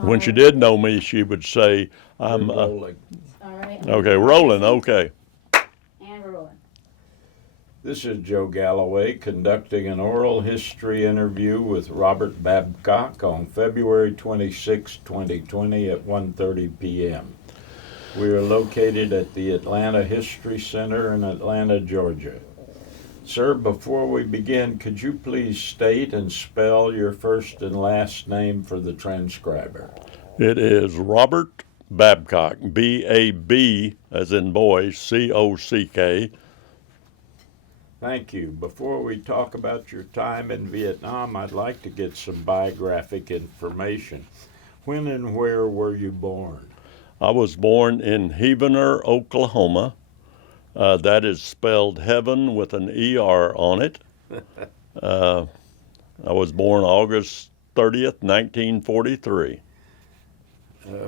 When she did know me, she would say, I'm rolling. All right. okay, rolling, okay. And we're rolling. This is Joe Galloway conducting an oral history interview with Robert Babcock on February 26, 2020 at 1:30 p.m. We are located at the Atlanta History Center in Atlanta, Georgia. Sir, before we begin, could you please state and spell your first and last name for the transcriber? It is Robert Babcock, B-A-B, as in boy, C-O-C-K. Thank you. Before we talk about your time in Vietnam, I'd like to get some biographic information. When and where were you born? I was born in Heavener, Oklahoma. That is spelled heaven with an E-R on it. I was born August 30th, 1943.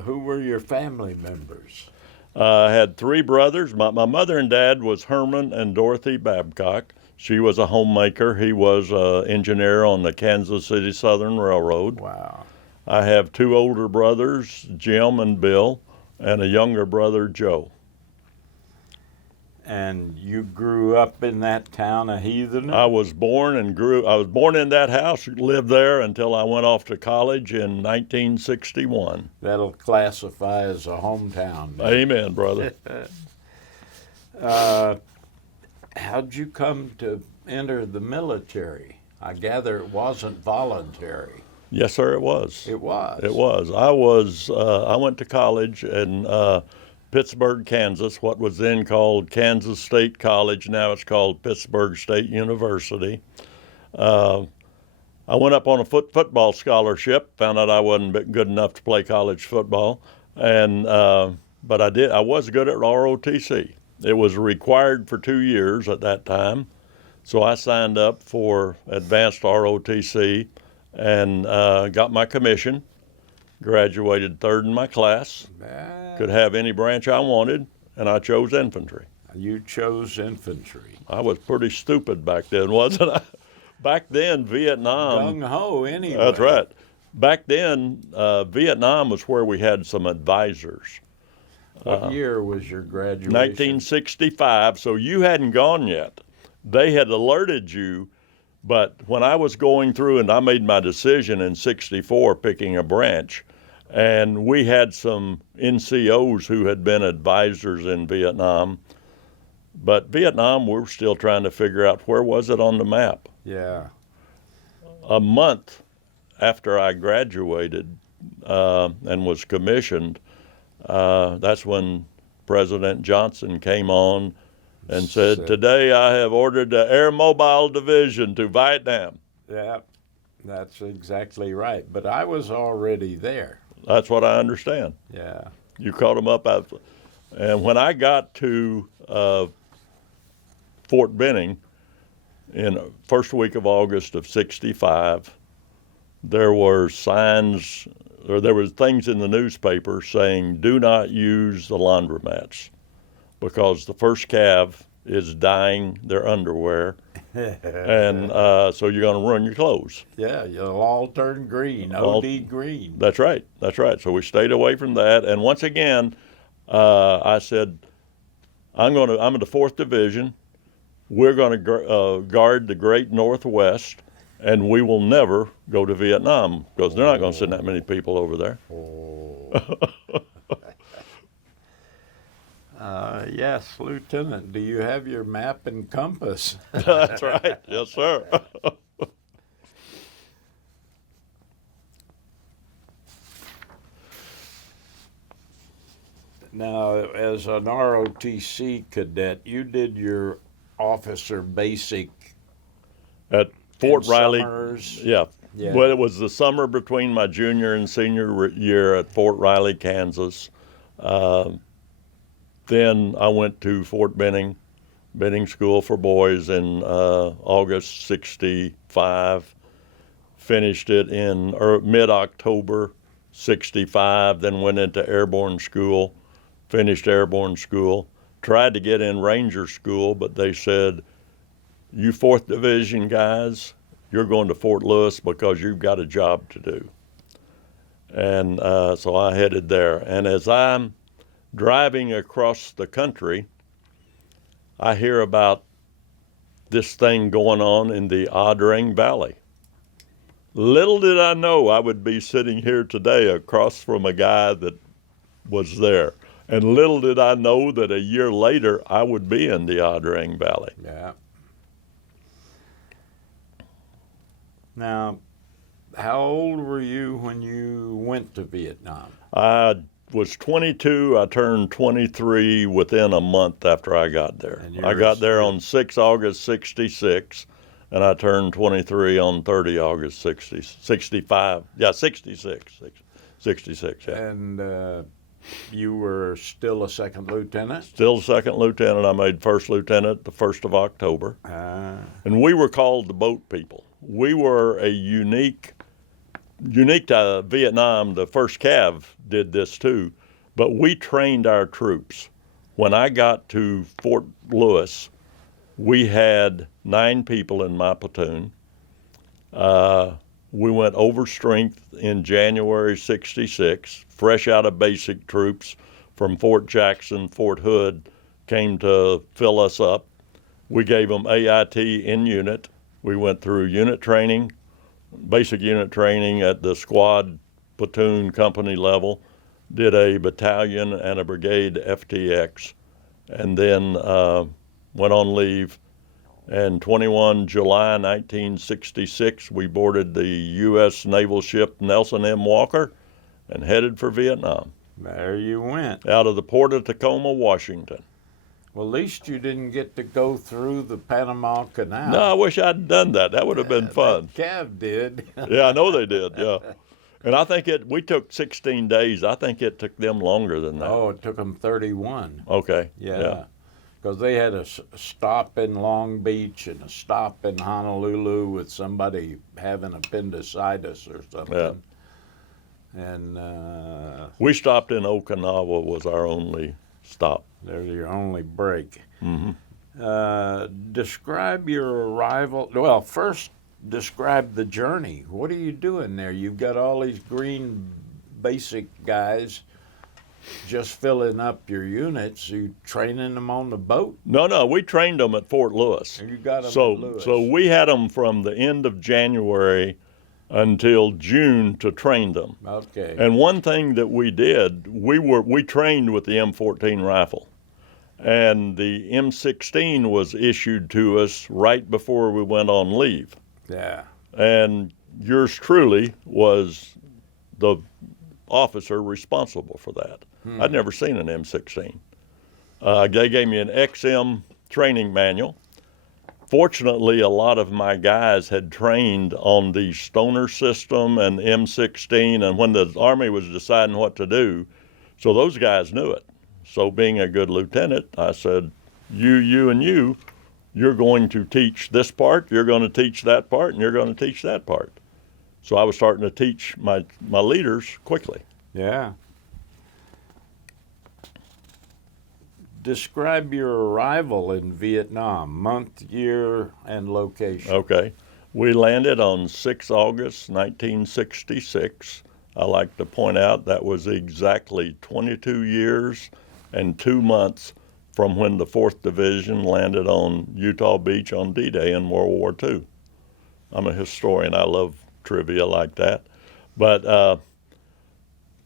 Who were your family members? I had three brothers. My mother and dad was Herman and Dorothy Babcock. She was a homemaker. He was an engineer on the Kansas City Southern Railroad. Wow. I have two older brothers, Jim and Bill, and a younger brother, Joe. And you grew up in that town of Heathen? I was born in that house, lived there until I went off to college in 1961. That'll classify as a hometown. Amen, brother. How'd you come to enter the military? I gather it wasn't voluntary. Yes, sir, it was. It was? It was. I went to college in Pittsburgh, Kansas, what was then called Kansas State College. Now it's called Pittsburgh State University. I went up on a football scholarship, found out I wasn't good enough to play college football, and but I was good at ROTC. It was required for 2 years at that time, so I signed up for advanced ROTC and got my commission, graduated third in my class. Could have any branch I wanted, and I chose infantry. You chose infantry. I was pretty stupid back then, wasn't I? Back then, Vietnam. Gung-ho, anyway. That's right. Back then, Vietnam was where we had some advisors. What year was your graduation? 1965, so you hadn't gone yet. They had alerted you, but when I was going through and I made my decision in 64 picking a branch, and we had some NCOs who had been advisors in Vietnam, but Vietnam, we're still trying to figure out where was it on the map. Yeah. A month after I graduated and was commissioned, that's when President Johnson came on and said, "Today I have ordered the Air Mobile Division to Vietnam." Yeah, that's exactly right. But I was already there. That's what I understand. Yeah. You caught them up after. And when I got to Fort Benning in the first week of August of 65, there were signs, or there was things in the newspaper saying, "Do not use the laundromats because the first cav is dyeing their underwear, and so you're going to ruin your clothes." Yeah, you'll all turn green, OD green. That's right. That's right. So we stayed away from that. And once again, I said, I'm in the 4th Division. We're going to guard the Great Northwest, and we will never go to Vietnam because they're not going to send that many people over there. Yes, Lieutenant, do you have your map and compass? That's right. Yes, sir. Now, as an ROTC cadet, you did your officer basic At Fort in Riley. summers. Yeah. Yeah. Well, it was the summer between my junior and senior year at Fort Riley, Kansas. Then I went to Fort Benning School for Boys in August 65. Finished it in mid-October 65, then went into airborne school, finished airborne school, tried to get in Ranger school, but they said, "You 4th Division guys, you're going to Fort Lewis because you've got a job to do." And so I headed there. And as I'm driving across the country, I hear about this thing going on in the Oddring Valley. Little did I know I would be sitting here today across from a guy that was there. And little did I know that a year later I would be in the Oddring Valley. Yeah. Now, how old were you when you went to Vietnam? I was 22. I turned 23 within a month after I got there. And you I were got there still- on 6 August 66, and I turned 23 on 30 August 65. Yeah, 66. 66, yeah. And you were still a second lieutenant? Still second lieutenant. I made first lieutenant the 1st of October. And we were called the boat people. We were a unique to Vietnam. The 1st Cav did this too, but we trained our troops. When I got to Fort Lewis, we had 9 people in my platoon. We went over strength in January 66, fresh out of basic troops from Fort Jackson. Fort Hood came to fill us up. We gave them AIT in unit. We went through unit training, basic unit training at the squad, platoon, company level, did a battalion and a brigade FTX, and then went on leave. And 21 July 1966, we boarded the U.S. naval ship Nelson M. Walker and headed for Vietnam There you went. out of the port of Tacoma, Washington. Well, at least you didn't get to go through the Panama Canal. No, I wish I'd done that. That would have been fun. That Cav did. Yeah, I know they did, yeah. And I think we took 16 days. I think it took them longer than that. Oh, it took them 31. Okay. Yeah. Because they had a stop in Long Beach and a stop in Honolulu with somebody having appendicitis or something. And We stopped in Okinawa was our only stop. they're your only break. Hmm. Describe your arrival. Well, first, describe the journey. What are you doing there? You've got all these green basic guys just filling up your units. You training them on the boat? No, we trained them at Fort Lewis. Or you got them So, at Lewis? so we had them from the end of January until June to train them. Okay. And one thing that we did, we trained with the M14 rifle, and the M16 was issued to us right before we went on leave. Yeah. And yours truly was the officer responsible for that. I'd never seen an M16. They gave me an XM training manual. Fortunately, a lot of my guys had trained on the Stoner system and M16, and when the Army was deciding what to do, so those guys knew it. So being a good lieutenant, I said, you, and you're going to teach this part, you're going to teach that part, and you're going to teach that part. So I was starting to teach my leaders quickly. Yeah. Describe your arrival in Vietnam, month, year, and location. Okay. We landed on 6 August 1966. I like to point out that was exactly 22 years and 2 months from when the 4th Division landed on Utah Beach on D-Day in World War II. I'm a historian. I love trivia like that. But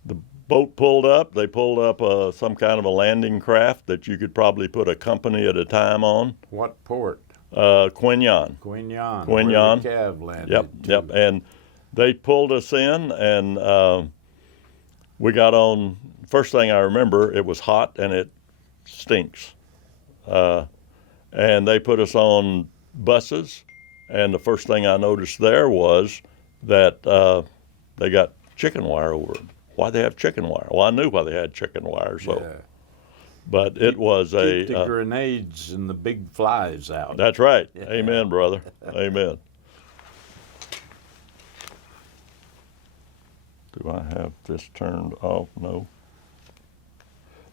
the boat pulled up. They pulled up some kind of a landing craft that you could probably put a company at a time on. What port? Quin Yon. Quin Yon. Quin where Yon. the Cav landed. Yep. And they pulled us in, and we got on. First thing I remember, it was hot and it stinks. And they put us on buses, and the first thing I noticed there was that they got chicken wire over it. Why they have chicken wire? Well, I knew why they had chicken wire, so. Yeah. But it was Keep the grenades and the big flies out. That's right. Yeah. Amen, brother. Amen. Do I have this turned off? No.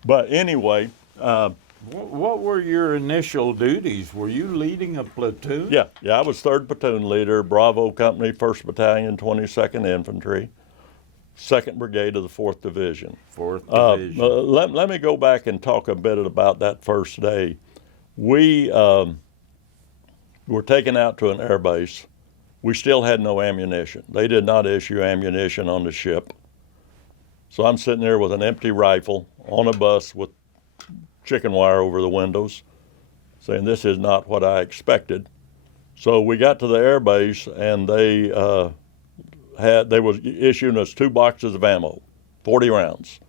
But anyway, What were your initial duties? Were you leading a platoon? yeah, I was 3rd Platoon leader, Bravo Company, 1st Battalion, 22nd Infantry. 2nd Brigade of the 4th Division. 4th Division. Let me go back and talk a bit about that first day. We were taken out to an air base. We still had no ammunition. They did not issue ammunition on the ship. So I'm sitting there with an empty rifle on a bus with chicken wire over the windows, saying this is not what I expected. So we got to the air base, and they was issuing us 2 boxes of ammo, 40 rounds.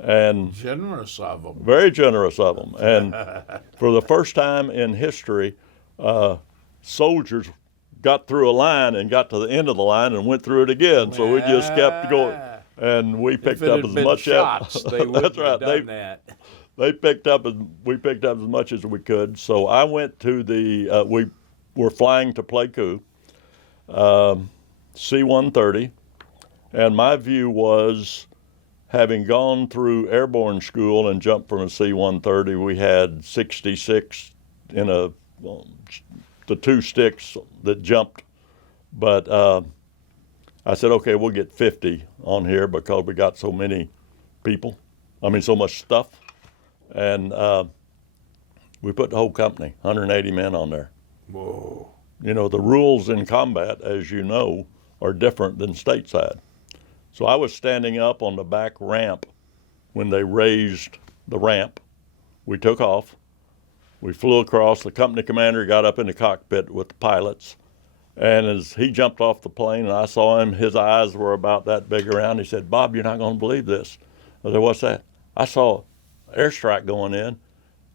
And Generous of them. very generous of them. And for the first time in history, soldiers got through a line and got to the end of the line and went through it again. So we just kept going. And we picked up as much shots, they wouldn't that's right. have done that. We picked up as much as we could. So I went to we were flying to Pleiku, C-130, and my view was, having gone through airborne school and jumped from a C-130, we had 66 in the 2 sticks that jumped. But I said, okay, we'll get 50 on here because we got so many people. So much stuff. And we put the whole company, 180 men on there. Whoa. The rules in combat, as you know, are different than stateside. So I was standing up on the back ramp when they raised the ramp. We took off. We flew across. The company commander got up in the cockpit with the pilots. And as he jumped off the plane and I saw him, his eyes were about that big around. He said, "Bob, you're not going to believe this." I said, "What's that?" I saw airstrike going in.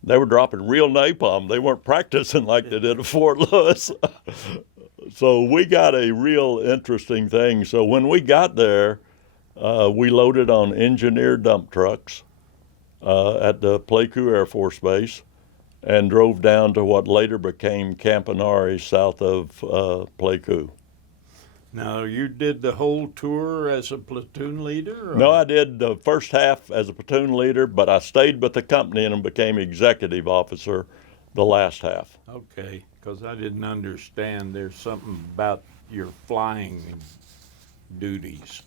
They were dropping real napalm. They weren't practicing like they did at Fort Lewis. So we got a real interesting thing. So when we got there, we loaded on engineered dump trucks at the Pleiku Air Force Base and drove down to what later became Camaraderie south of Pleiku. Now, you did the whole tour as a platoon leader? Or? No, I did the first half as a platoon leader, but I stayed with the company and became executive officer the last half. Okay, because I didn't understand. There's something about your flying duties.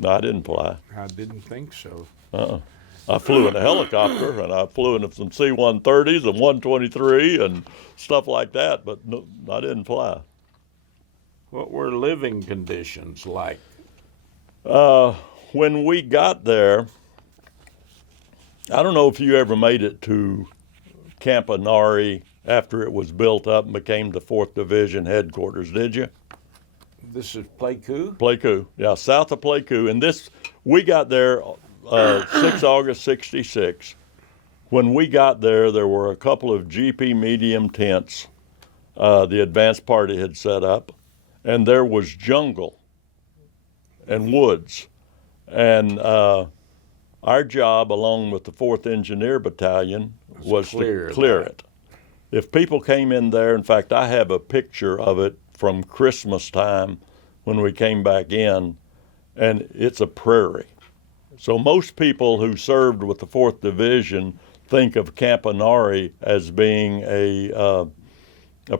No, I didn't fly. I didn't think so. I flew in a helicopter, and I flew in some C-130s and 123 and stuff like that, but no, I didn't fly. What were living conditions like? When we got there, I don't know if you ever made it to Camaraderie after it was built up and became the 4th Division headquarters, did you? This is Pleiku? Pleiku, yeah, south of Pleiku. And we got there 6 August 66. When we got there, there were a couple of GP medium tents the advance party had set up, and there was jungle and woods. And our job, along with the 4th Engineer Battalion, was to clear it. If people came in there, in fact, I have a picture of it from Christmas time when we came back in, and it's a prairie. So most people who served with the 4th Division think of Camaraderie as being a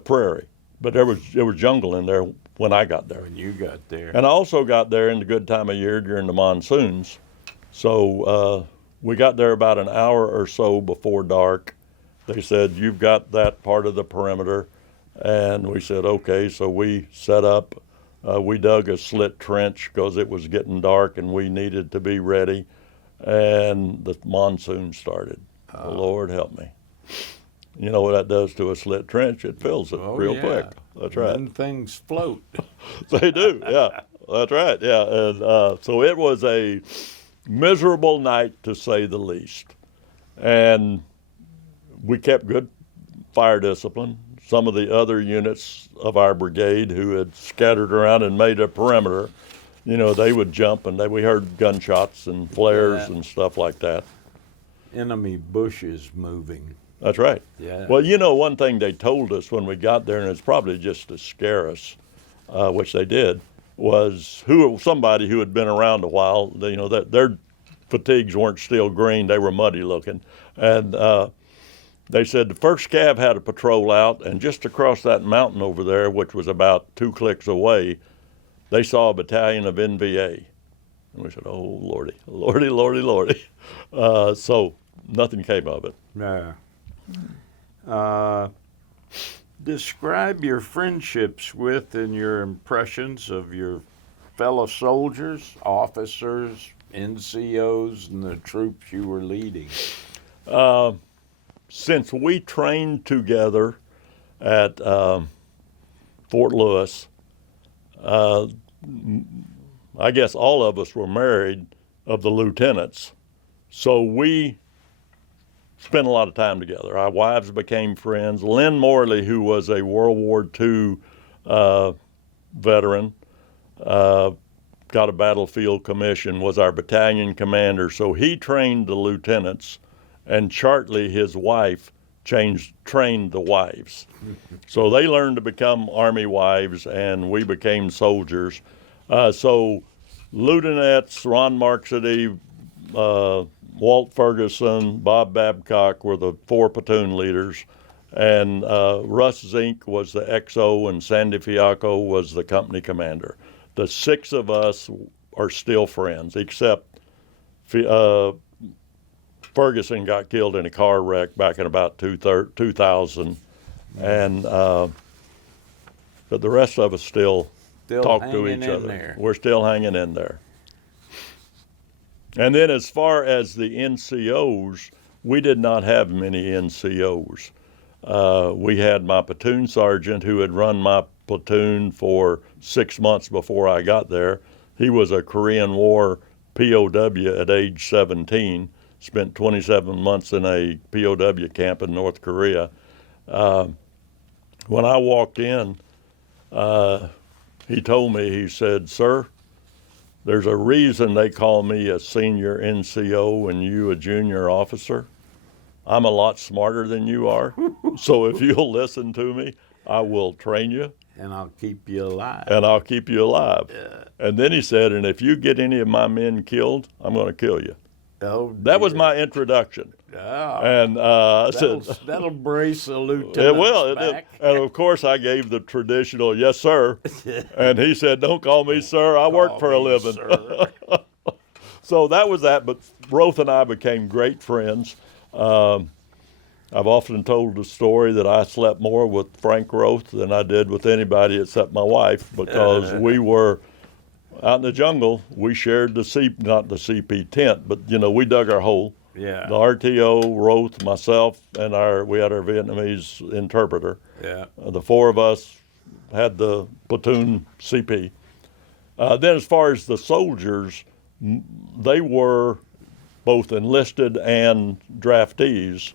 prairie, but there was jungle in there when I got there. When you got there. And I also got there in the good time of year during the monsoons. So we got there about an hour or so before dark. They said, "You've got that part of the perimeter." And we said, okay. So we set up. We dug a slit trench because it was getting dark and we needed to be ready. And the monsoon started. Lord help me. You know what that does to a slit trench? It fills it real quick. That's right. And things float. They do, yeah. That's right, yeah. And so it was a miserable night, to say the least. And we kept good fire discipline. Some of the other units of our brigade who had scattered around and made a perimeter, they would jump, and we heard gunshots and flares and stuff like that. Enemy bushes moving. That's right. Yeah. Well, one thing they told us when we got there, and it's probably just to scare us, which they did, was somebody who had been around a while. That their fatigues weren't still green; they were muddy looking, and they said the first cav had a patrol out, and just across that mountain over there, which was about 2 clicks away, they saw a battalion of NVA. And we said, oh, Lordy, Lordy, Lordy, Lordy. So nothing came of it. Yeah. Describe your friendships with and your impressions of your fellow soldiers, officers, NCOs, and the troops you were leading. Since we trained together at Fort Lewis, I guess all of us were married of the lieutenants. So we spent a lot of time together. Our wives became friends. Lynn Morley, who was a World War II veteran, got a battlefield commission, was our battalion commander. So he trained the lieutenants, and Chartley, his wife, trained the wives. So they learned to become Army wives, and we became soldiers. So lieutenants, Ron Marksity, Walt Ferguson, Bob Babcock were the 4 platoon leaders, and Russ Zink was the XO, and Sandy Fiacco was the company commander. The 6 of us are still friends, except Ferguson got killed in a car wreck back in about 2000, and but the rest of us still talk to each other. There. We're still hanging in there. And then as far as the NCOs, we did not have many NCOs. We had my platoon sergeant who had run my platoon for 6 months before I got there. He was a Korean War POW at age 17, spent 27 months in a POW camp in North Korea. When I walked in, he told me, he said, "Sir, there's a reason they call me a senior NCO and you a junior officer. I'm a lot smarter than you are, so if you'll listen to me, I will train you. And I'll keep you alive." And I'll keep you alive. Yeah. And then he said, "And if you get any of my men killed, I'm going to kill you." Oh, That was dear. my introduction. Ah, And I said, that'll brace a lieutenant "It will." back. And of course, I gave the traditional, "Yes, sir." And he said, "Don't call me sir. I work for a Call me living." sir. So that was that. But Roth and I became great friends. I've often told the story that I slept more with Frank Roth than I did with anybody except my wife, because we were out in the jungle. We shared not the CP tent, but we dug our hole. Yeah. The RTO, Roth, myself, and we had our Vietnamese interpreter. Yeah. The 4 of us had the platoon CP. Then as far as the soldiers, they were both enlisted and draftees,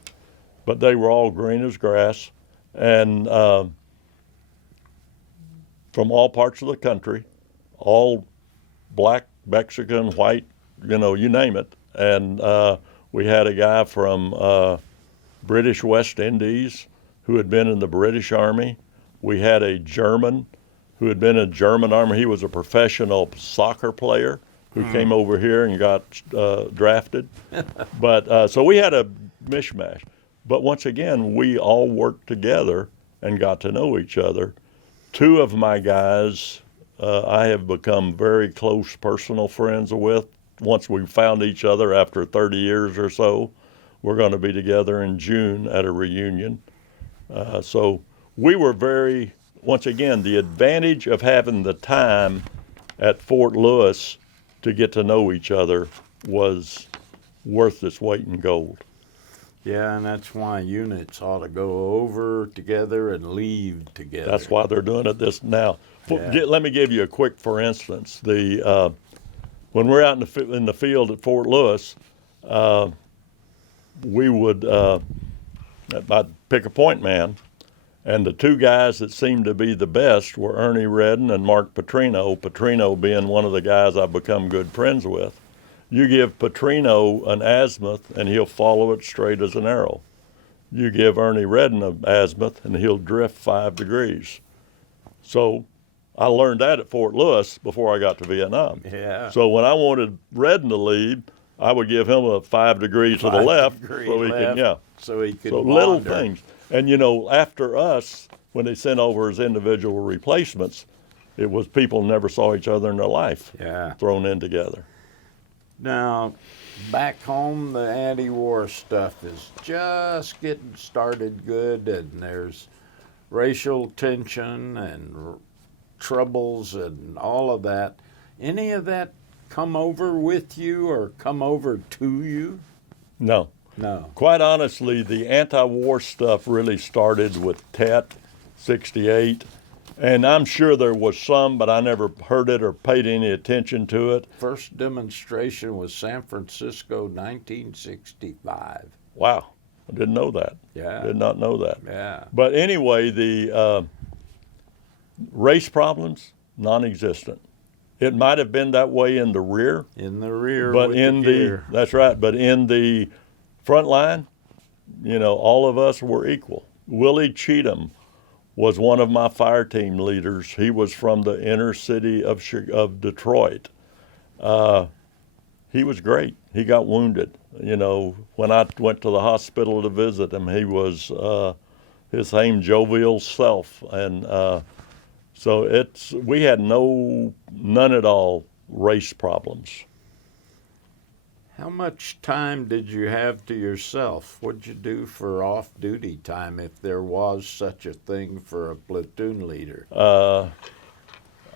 but they were all green as grass, and from all parts of the country, all black, Mexican, white, you name it. And we had a guy from British West Indies who had been in the British Army. We had a German who had been in the German Army. He was a professional soccer player who came over here and got drafted. But so we had a mishmash. But once again, we all worked together and got to know each other. 2 of my guys I have become very close personal friends with. Once we found each other after 30 years or so, we're going to be together in June at a reunion. So we were once again, the advantage of having the time at Fort Lewis to get to know each other was worth its weight in gold. Yeah, and that's why units ought to go over together and leave together. That's why they're doing it this now. Yeah. Let me give you a quick for instance. When we're out in the field at Fort Lewis, we would I'd pick a point man, and the 2 guys that seemed to be the best were Ernie Redden and Mark Petrino. Petrino being one of the guys I've become good friends with. You give Petrino an azimuth, and he'll follow it straight as an arrow. You give Ernie Redden an azimuth, and he'll drift 5 degrees. So I learned that at Fort Lewis before I got to Vietnam. Yeah. So when I wanted Redden to lead, I would give him a 5 degree to the left, so he could So wander. little things. And after us, when they sent over as individual replacements, it was people never saw each other in their life Yeah. thrown in together. Now, back home, the anti-war stuff is just getting started good, and there's racial tension and troubles and all of that. Any of that come over with you or come over to you? No. No. Quite honestly, the anti-war stuff really started with Tet, 68. And I'm sure there was some, but I never heard it or paid any attention to it. First demonstration was San Francisco, 1965. Wow, I didn't know that. Yeah. Did not know that. Yeah. But anyway, the race problems, non-existent. It might have been that way in the rear, In the rear but with in the gear. that's right. But in the front line, all of us were equal. Willie Cheatham was one of my fire team leaders. He was from the inner city of Detroit. He was great. He got wounded. When I went to the hospital to visit him, he was his same jovial self, and so we had none at all race problems. How much time did you have to yourself? What'd you do for off-duty time, if there was such a thing for a platoon leader?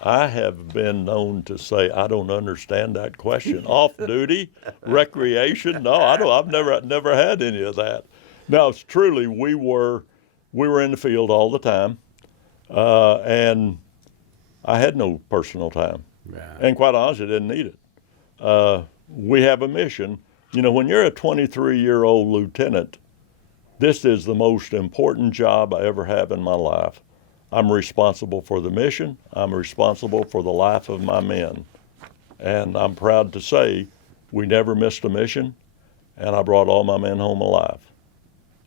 I have been known to say I don't understand that question. Off duty, recreation? No, I don't. I've never had any of that. No, it's truly we were in the field all the time, and I had no personal time. Yeah. And quite honestly, didn't need it. We have a mission. When you're a 23-year-old lieutenant, this is the most important job I ever have in my life. I'm responsible for the mission. I'm responsible for the life of my men. And I'm proud to say we never missed a mission, and I brought all my men home alive.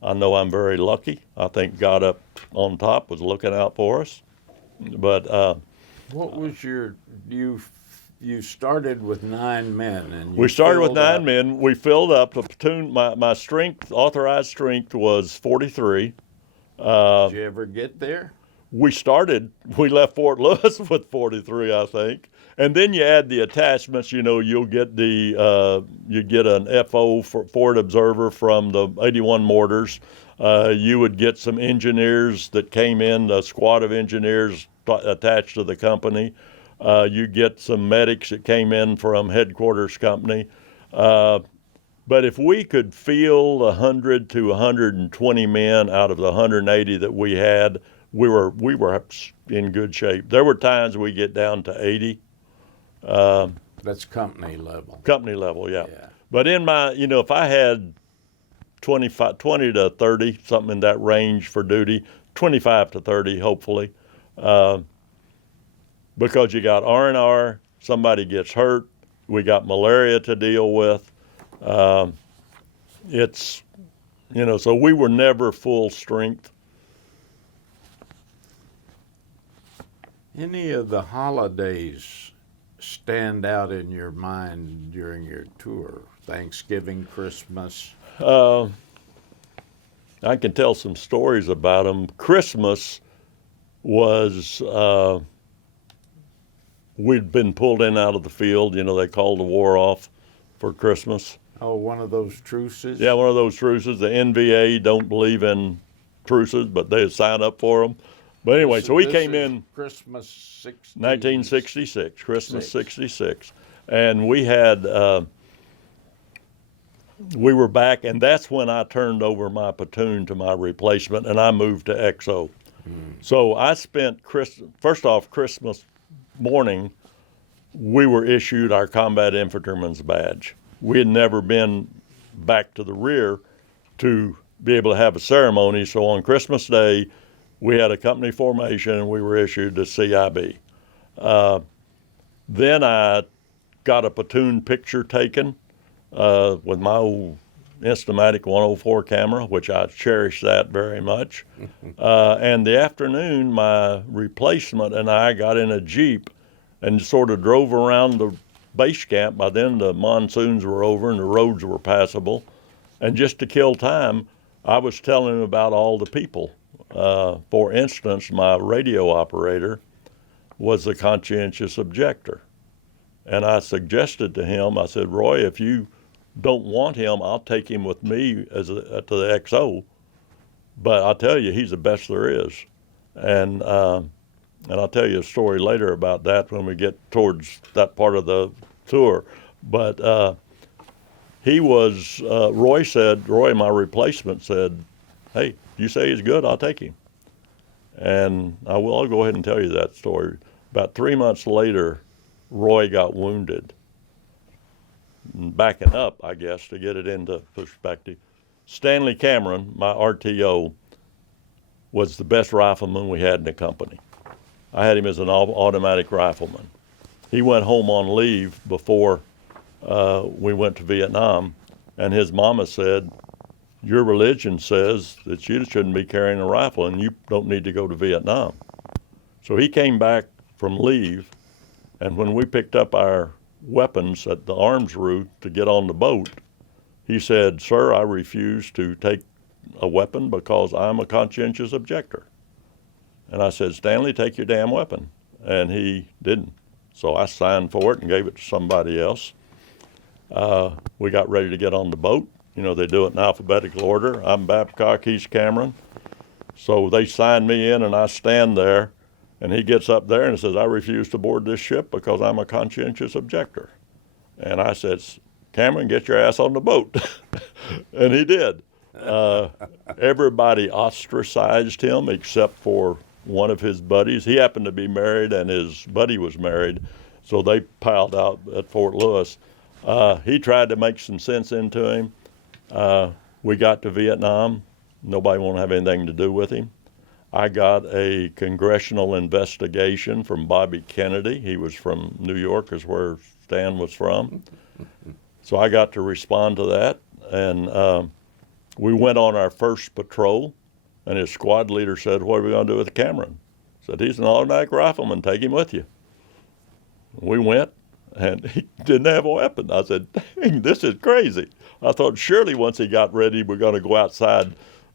I know I'm very lucky. I think God up on top was looking out for us. But What was you started with 9 men, and we started with filled 9 up. men. We filled up the platoon. My strength, authorized strength, was 43. Did you ever get there? We left Fort Lewis with 43, I think. And then you add the attachments, you'll get you get an FO for forward observer from the 81 mortars. You would get some engineers that came in, a squad of engineers attached to the company. You get some medics that came in from headquarters company. But if we could field 100 to 120 men out of the 180 that we had, we were in good shape. There were times we get down to 80. That's company level. Company level, yeah. Yeah. But in my, if I had 20 to 30, something in that range for duty, 25 to 30, hopefully, because you got R&R, somebody gets hurt, we got malaria to deal with. So we were never full strength. Any of the holidays stand out in your mind during your tour? Thanksgiving, Christmas? I can tell some stories about them. Christmas was, we'd been pulled in out of the field. They called the war off for Christmas. Oh, one of those truces? Yeah, one of those truces. The NVA don't believe in truces, but they sign up for them. But anyway, so we came in Christmas 1966, Christmas Six. 66. And we had, we were back, and that's when I turned over my platoon to my replacement, and I moved to XO. So I spent, first off, Christmas morning, we were issued our combat infantryman's badge. We had never been back to the rear to be able to have a ceremony, so on Christmas Day, we had a company formation and we were issued the CIB. Then I got a platoon picture taken with my old Instamatic 104 camera, which I cherish that very much. And the afternoon, my replacement and I got in a Jeep and sort of drove around the base camp. By then the monsoons were over and the roads were passable. And just to kill time, I was telling him about all the people. For instance, my radio operator was a conscientious objector. And I suggested to him, I said, Roy, if you don't want him, I'll take him with me to the XO. But I'll tell you, he's the best there is. And I'll tell you a story later about that when we get towards that part of the tour. But he was, Roy, my replacement, said, hey, you say he's good, I'll take him. And I'll go ahead and tell you that story. About 3 months later, Roy got wounded. Backing up, I guess, to get it into perspective, Stanley Cameron, my RTO, was the best rifleman we had in the company. I had him as an automatic rifleman. He went home on leave before we went to Vietnam, and his mama said, your religion says that you shouldn't be carrying a rifle and you don't need to go to Vietnam. So he came back from leave, and when we picked up our weapons at the arms route to get on the boat, he said, sir, I refuse to take a weapon because I'm a conscientious objector. And I said, Stanley, take your damn weapon. And he didn't. So I signed for it and gave it to somebody else. We got ready to get on the boat. You know, they do it in alphabetical order. I'm Babcock, he's Cameron. So they signed me in, and I stand there, and he gets up there and says, I refuse to board this ship because I'm a conscientious objector. And I said, Cameron, get your ass on the boat. And he did. Everybody ostracized him except for one of his buddies. He happened to be married, and his buddy was married, so they piled out at Fort Lewis. He tried to make some sense into him. We got to Vietnam. Nobody wanted to have anything to do with him. I got a congressional investigation from Bobby Kennedy. He was from New York, is where Stan was from. So I got to respond to that. And we went on our first patrol, and his squad leader said, what are we going to do with Cameron? I said, he's an automatic rifleman. Take him with you. We went, and he didn't have a weapon. I said, dang, this is crazy. I thought surely once he got ready, we're going to go outside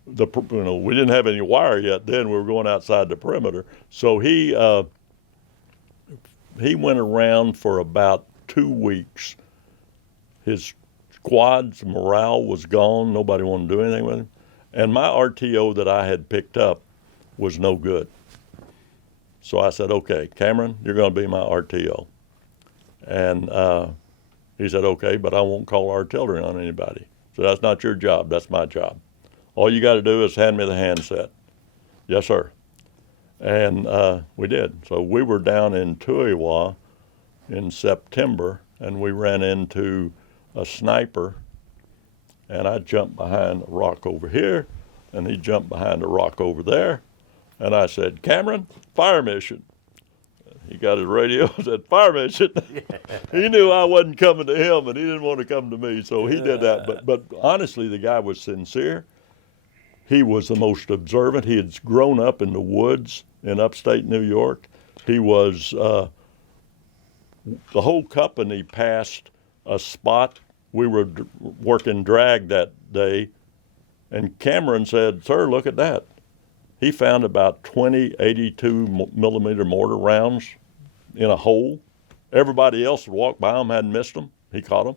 we didn't have any wire yet then. We were going outside the perimeter. So he went around for about 2 weeks. His squad's morale was gone. Nobody wanted to do anything with him. And my RTO that I had picked up was no good. So I said, okay, Cameron, you're going to be my RTO. And he said, okay, but I won't call artillery on anybody. So that's not your job, that's my job. All you got to do is hand me the handset. Yes, sir. And we did. So we were down in Tuiwa in September, and we ran into a sniper, and I jumped behind a rock over here, and he jumped behind a rock over there, and I said, Cameron, fire mission. He got his radio and said, fire mission. He knew I wasn't coming to him, and he didn't want to come to me, so he did that. But honestly, the guy was sincere. He was the most observant. He had grown up in the woods in upstate New York. He was, the whole company passed a spot. We were working drag that day, and Cameron said, sir, look at that. He found about 20 82 millimeter mortar rounds in a hole. Everybody else would walk by him, hadn't missed them. He caught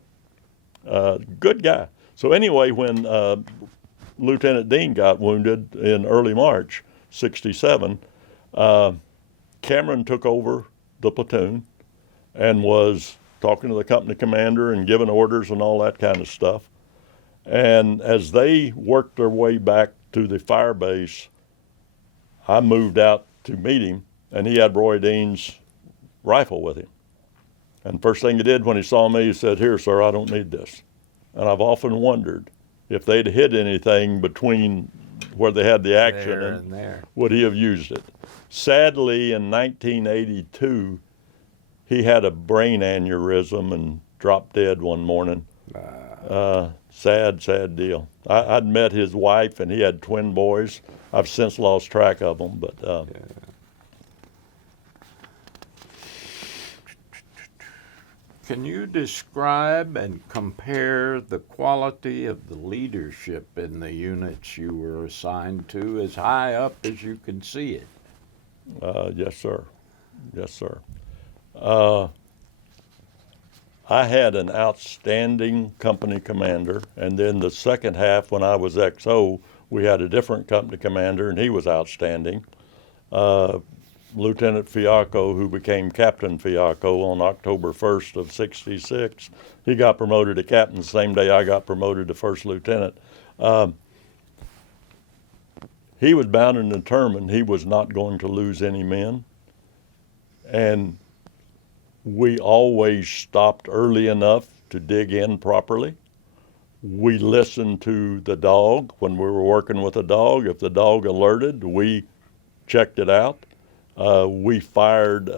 them. Good guy. So anyway, when Lieutenant Dean got wounded in early March, 67, Cameron took over the platoon and was talking to the company commander and giving orders and all that kind of stuff. And as they worked their way back to the fire base, I moved out to meet him, and he had Roy Dean's rifle with him. And first thing he did when he saw me, he said, here, sir, I don't need this. And I've often wondered if they'd hit anything between where they had the action and there, would he have used it? Sadly, in 1982, he had a brain aneurysm and dropped dead one morning. Sad deal. I'd met his wife, and he had twin boys. I've since lost track of them, but Can you describe and compare the quality of the leadership in the units you were assigned to as high up as you can see it? Yes, sir. Yes, sir. I had an outstanding company commander, and then the second half, when I was XO, we had a different company commander, and he was outstanding. Lieutenant Fiacco, who became Captain Fiacco on October 1st of '66. He got promoted to captain the same day I got promoted to first lieutenant. He was bound and determined he was not going to lose any men. And we always stopped early enough to dig in properly. We listened to the dog when we were working with a dog. If the dog alerted, we checked it out. We fired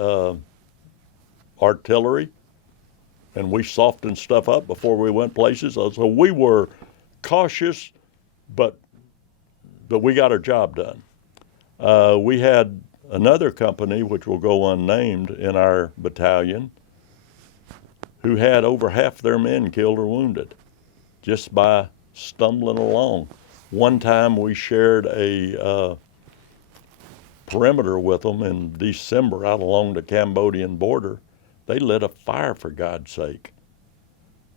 artillery, and we softened stuff up before we went places. So we were cautious, but we got our job done. We had another company, which will go unnamed, in our battalion, who had over half their men killed or wounded just by stumbling along. One time we shared a perimeter with them in December out along the Cambodian border. They lit a fire, for God's sake.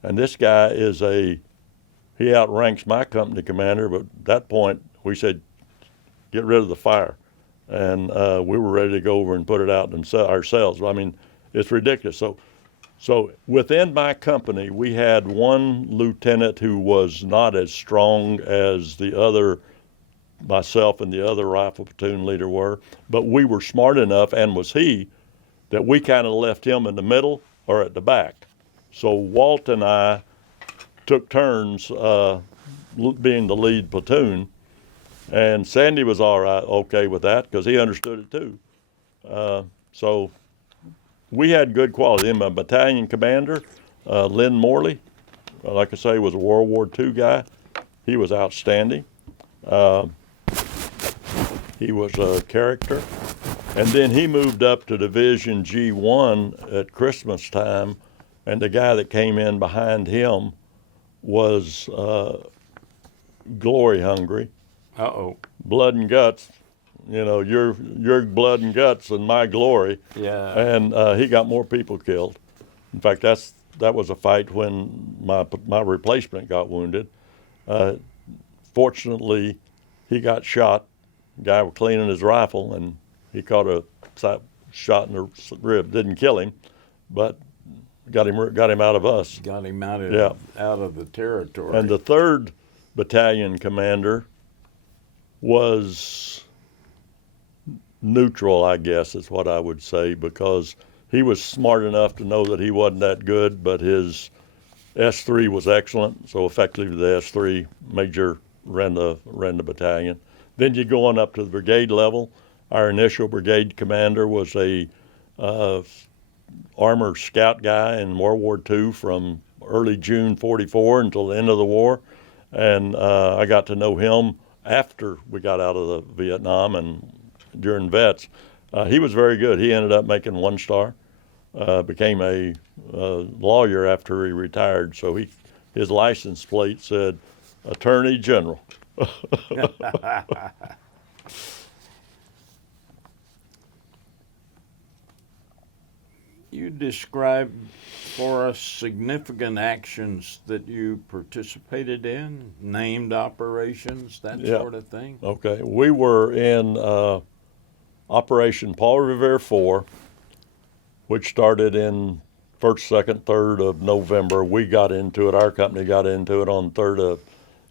And this guy he outranks my company commander, but at that point we said, get rid of the fire. And we were ready to go over and put it out ourselves. I mean, it's ridiculous. So within my company, we had one lieutenant who was not as strong as the other, myself and the other rifle platoon leader were, but we were smart enough, and was he, that we kind of left him in the middle or at the back. So Walt and I took turns being the lead platoon, and Sandy was all right, okay with that, because he understood it too. So we had good quality. And my battalion commander, Lynn Morley, like I say, was a World War II guy. He was outstanding. He was a character. And then he moved up to Division G1 at Christmas time, and the guy that came in behind him was glory hungry. Uh-oh. Blood and guts, your blood and guts and my glory. Yeah. And he got more people killed. In fact, that was a fight when my replacement got wounded. Fortunately, he got shot. The guy was cleaning his rifle, and he caught a shot in the rib. Didn't kill him, but got him out of us. Got him out Yeah. out of the territory. And the 3rd Battalion commander was neutral, I guess is what I would say, because he was smart enough to know that he wasn't that good, but his S3 was excellent. So effectively the S3 major ran the battalion. Then you go on up to the brigade level. Our initial brigade commander was a armor scout guy in World War II from early June '44 until the end of the war. And I got to know him after we got out of the Vietnam and during vets. He was very good. He ended up making 1 star, became a lawyer after he retired. So his license plate said Attorney General. You describe for us significant actions that you participated in, named operations, that Yeah. sort of thing. Okay, we were in Operation Paul Revere 4, which started in 1st, 2nd, 3rd of November. We got into it, our company got into it on 3rd of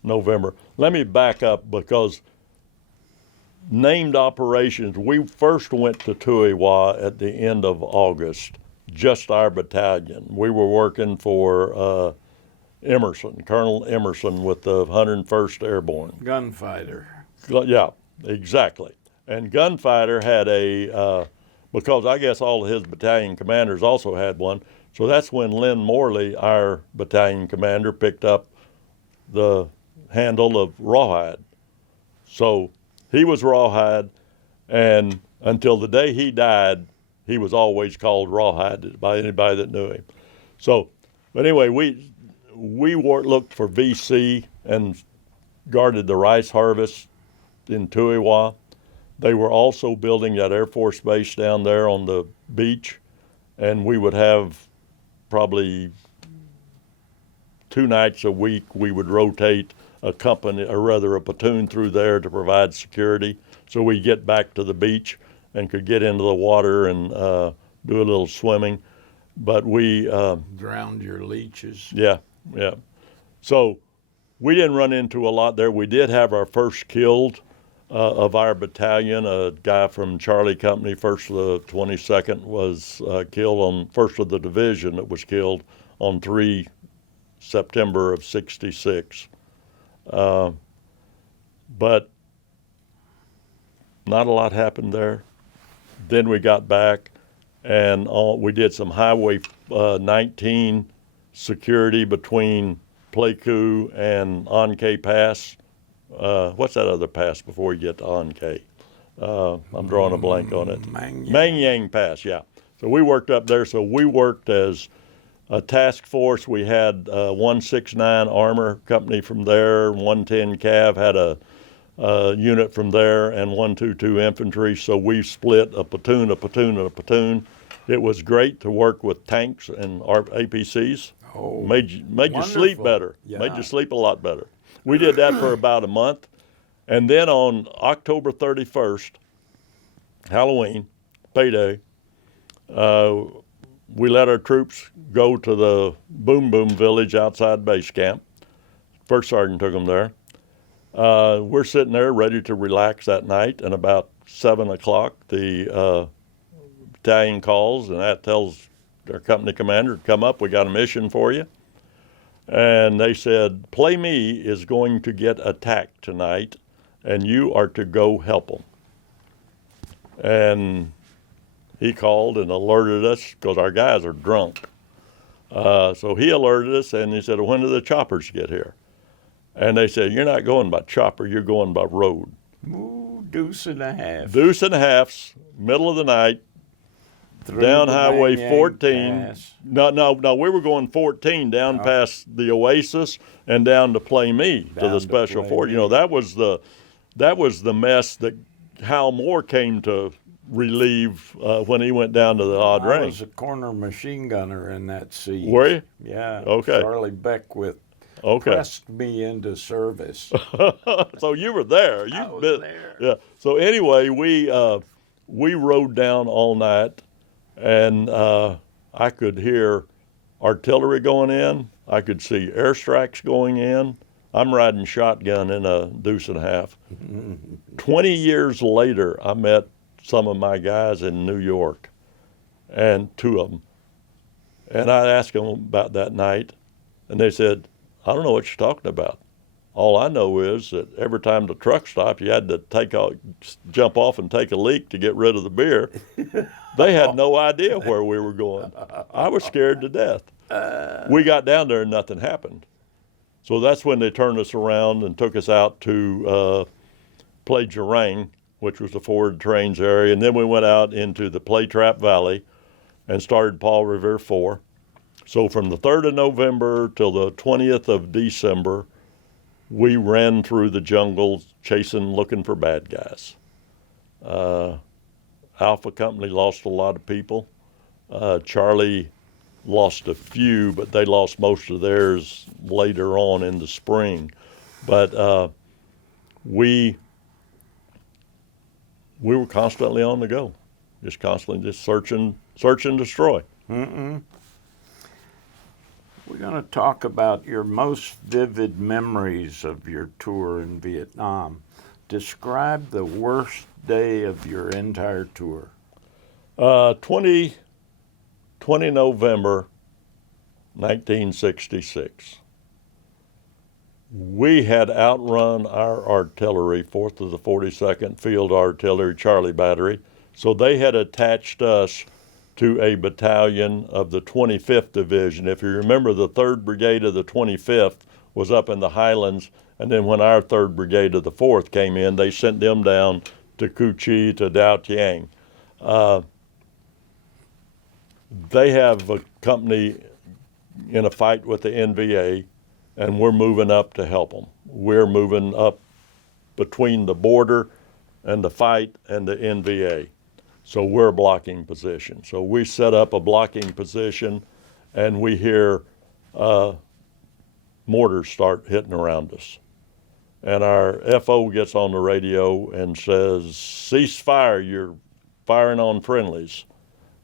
November. Let me back up, because named operations, we first went to Tuiwa at the end of August, just our battalion. We were working for Emerson, Colonel Emerson with the 101st Airborne. Gunfighter. Yeah, exactly. And Gunfighter had because I guess all of his battalion commanders also had one, so that's when Lynn Morley, our battalion commander, picked up the handle of Rawhide. So he was Rawhide, and until the day he died, he was always called Rawhide by anybody that knew him. So, but anyway, we looked for VC and guarded the rice harvest in Tuiwa. They were also building that Air Force base down there on the beach, and we would have probably 2 nights a week. We would rotate a company, or rather a platoon, through there to provide security. So we get back to the beach and could get into the water and do a little swimming. But we Drowned your leeches. yeah. So we didn't run into a lot there. We did have our first killed of our battalion. A guy from Charlie Company, 1st of the 22nd, was killed on 1st of the division that was killed on 3 September of 66. But not a lot happened there. Then we got back and we did some Highway 19 security between Pleiku and Ankei Pass. What's that other pass before you get to Ankei? I'm drawing a blank on it. Mangyang Pass, yeah. So we worked up there. So we worked as a task force. We had 169 Armor Company from there, 110 Cav had a unit from there, and 122 Infantry. So we split a platoon, a platoon, and a platoon. It was great to work with tanks and APCs. Oh, made you sleep better. Yeah. Made you sleep a lot better. We did that for about a month. And then on October 31st, Halloween, payday, we let our troops go to the Boom Boom village outside base camp. First sergeant took them there. We're sitting there ready to relax that night, and about 7 o'clock, the battalion calls, and that tells our company commander to come up. We got a mission for you. And they said, Play Me is going to get attacked tonight, and you are to go help them. And he called and alerted us, because our guys are drunk. So he alerted us, and he said, when do the choppers get here? And they said, you're not going by chopper, you're going by road. Ooh, deuce and a half. Deuce and a half's, middle of the night, Through down the Highway Mangyang 14. Pass. No, we were going 14 down past the Oasis and down to Play Me, to Down the to Special Play Force. Me. You know, that was the mess that Hal Moore came to relieve when he went down to the odd I range. was a corner machine gunner in that siege. Were you? Yeah. Okay. Charlie Beckwith Okay. pressed me into service. So you were there. I was there. Yeah. So anyway, we rode down all night, and I could hear artillery going in. I could see airstrikes going in. I'm riding shotgun in a deuce and a half. 20 years later, I met some of my guys in New York, and 2 of them. And I asked them about that night, and they said, I don't know what you're talking about. All I know is that every time the truck stopped, you had to jump off and take a leak to get rid of the beer. They had no idea where we were going. I was scared to death. We got down there and nothing happened. So that's when they turned us around and took us out to Play Jarang, which was the Forward Trains area. And then we went out into the Play Trap Valley and started Paul Revere 4. So from the 3rd of November till the 20th of December, we ran through the jungle looking for bad guys. Alpha Company lost a lot of people. Charlie lost a few, but they lost most of theirs later on in the spring. But we were constantly on the go, constantly search and destroy. We're going to talk about your most vivid memories of your tour in Vietnam. Describe the worst day of your entire tour. 20 November 1966. We had outrun our artillery, 4th of the 42nd Field Artillery Charlie Battery, so they had attached us to a battalion of the 25th Division. If you remember, the 3rd Brigade of the 25th was up in the Highlands, and then when our 3rd Brigade of the 4th came in, they sent them down to Cu Chi, to Dao Tiang. They have a company in a fight with the NVA, and we're moving up to help them. We're moving up between the border and the fight and the NVA. So we're a blocking position. So we set up a blocking position, and we hear mortars start hitting around us. And our FO gets on the radio and says, "Cease fire, you're firing on friendlies."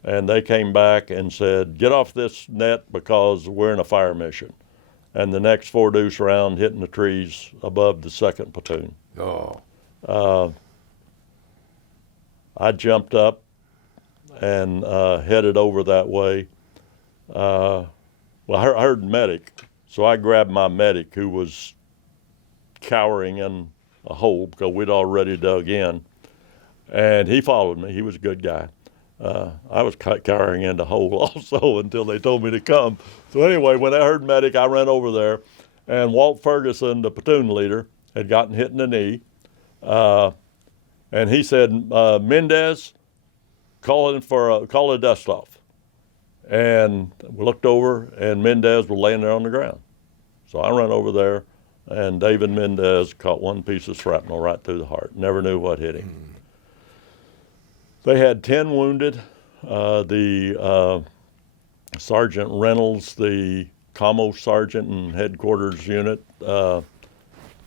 And they came back and said, "Get off this net because we're in a fire mission." And the next 4 deuce round hitting the trees above the 2nd platoon. Oh. I jumped up and headed over that way. Well, I heard medic, so I grabbed my medic, who was cowering in a hole because we'd already dug in, and he followed me. He was a good guy. I was cowering in the hole also until they told me to come. So anyway, when I heard medic, I ran over there, and Walt Ferguson, the platoon leader, had gotten hit in the knee, and he said, "Mendez, call a dust off." And we looked over, and Mendez was laying there on the ground. So I ran over there, and David Mendez caught one piece of shrapnel right through the heart. Never knew what hit him. They had 10 wounded. The Sergeant Reynolds, the commo sergeant in headquarters unit, had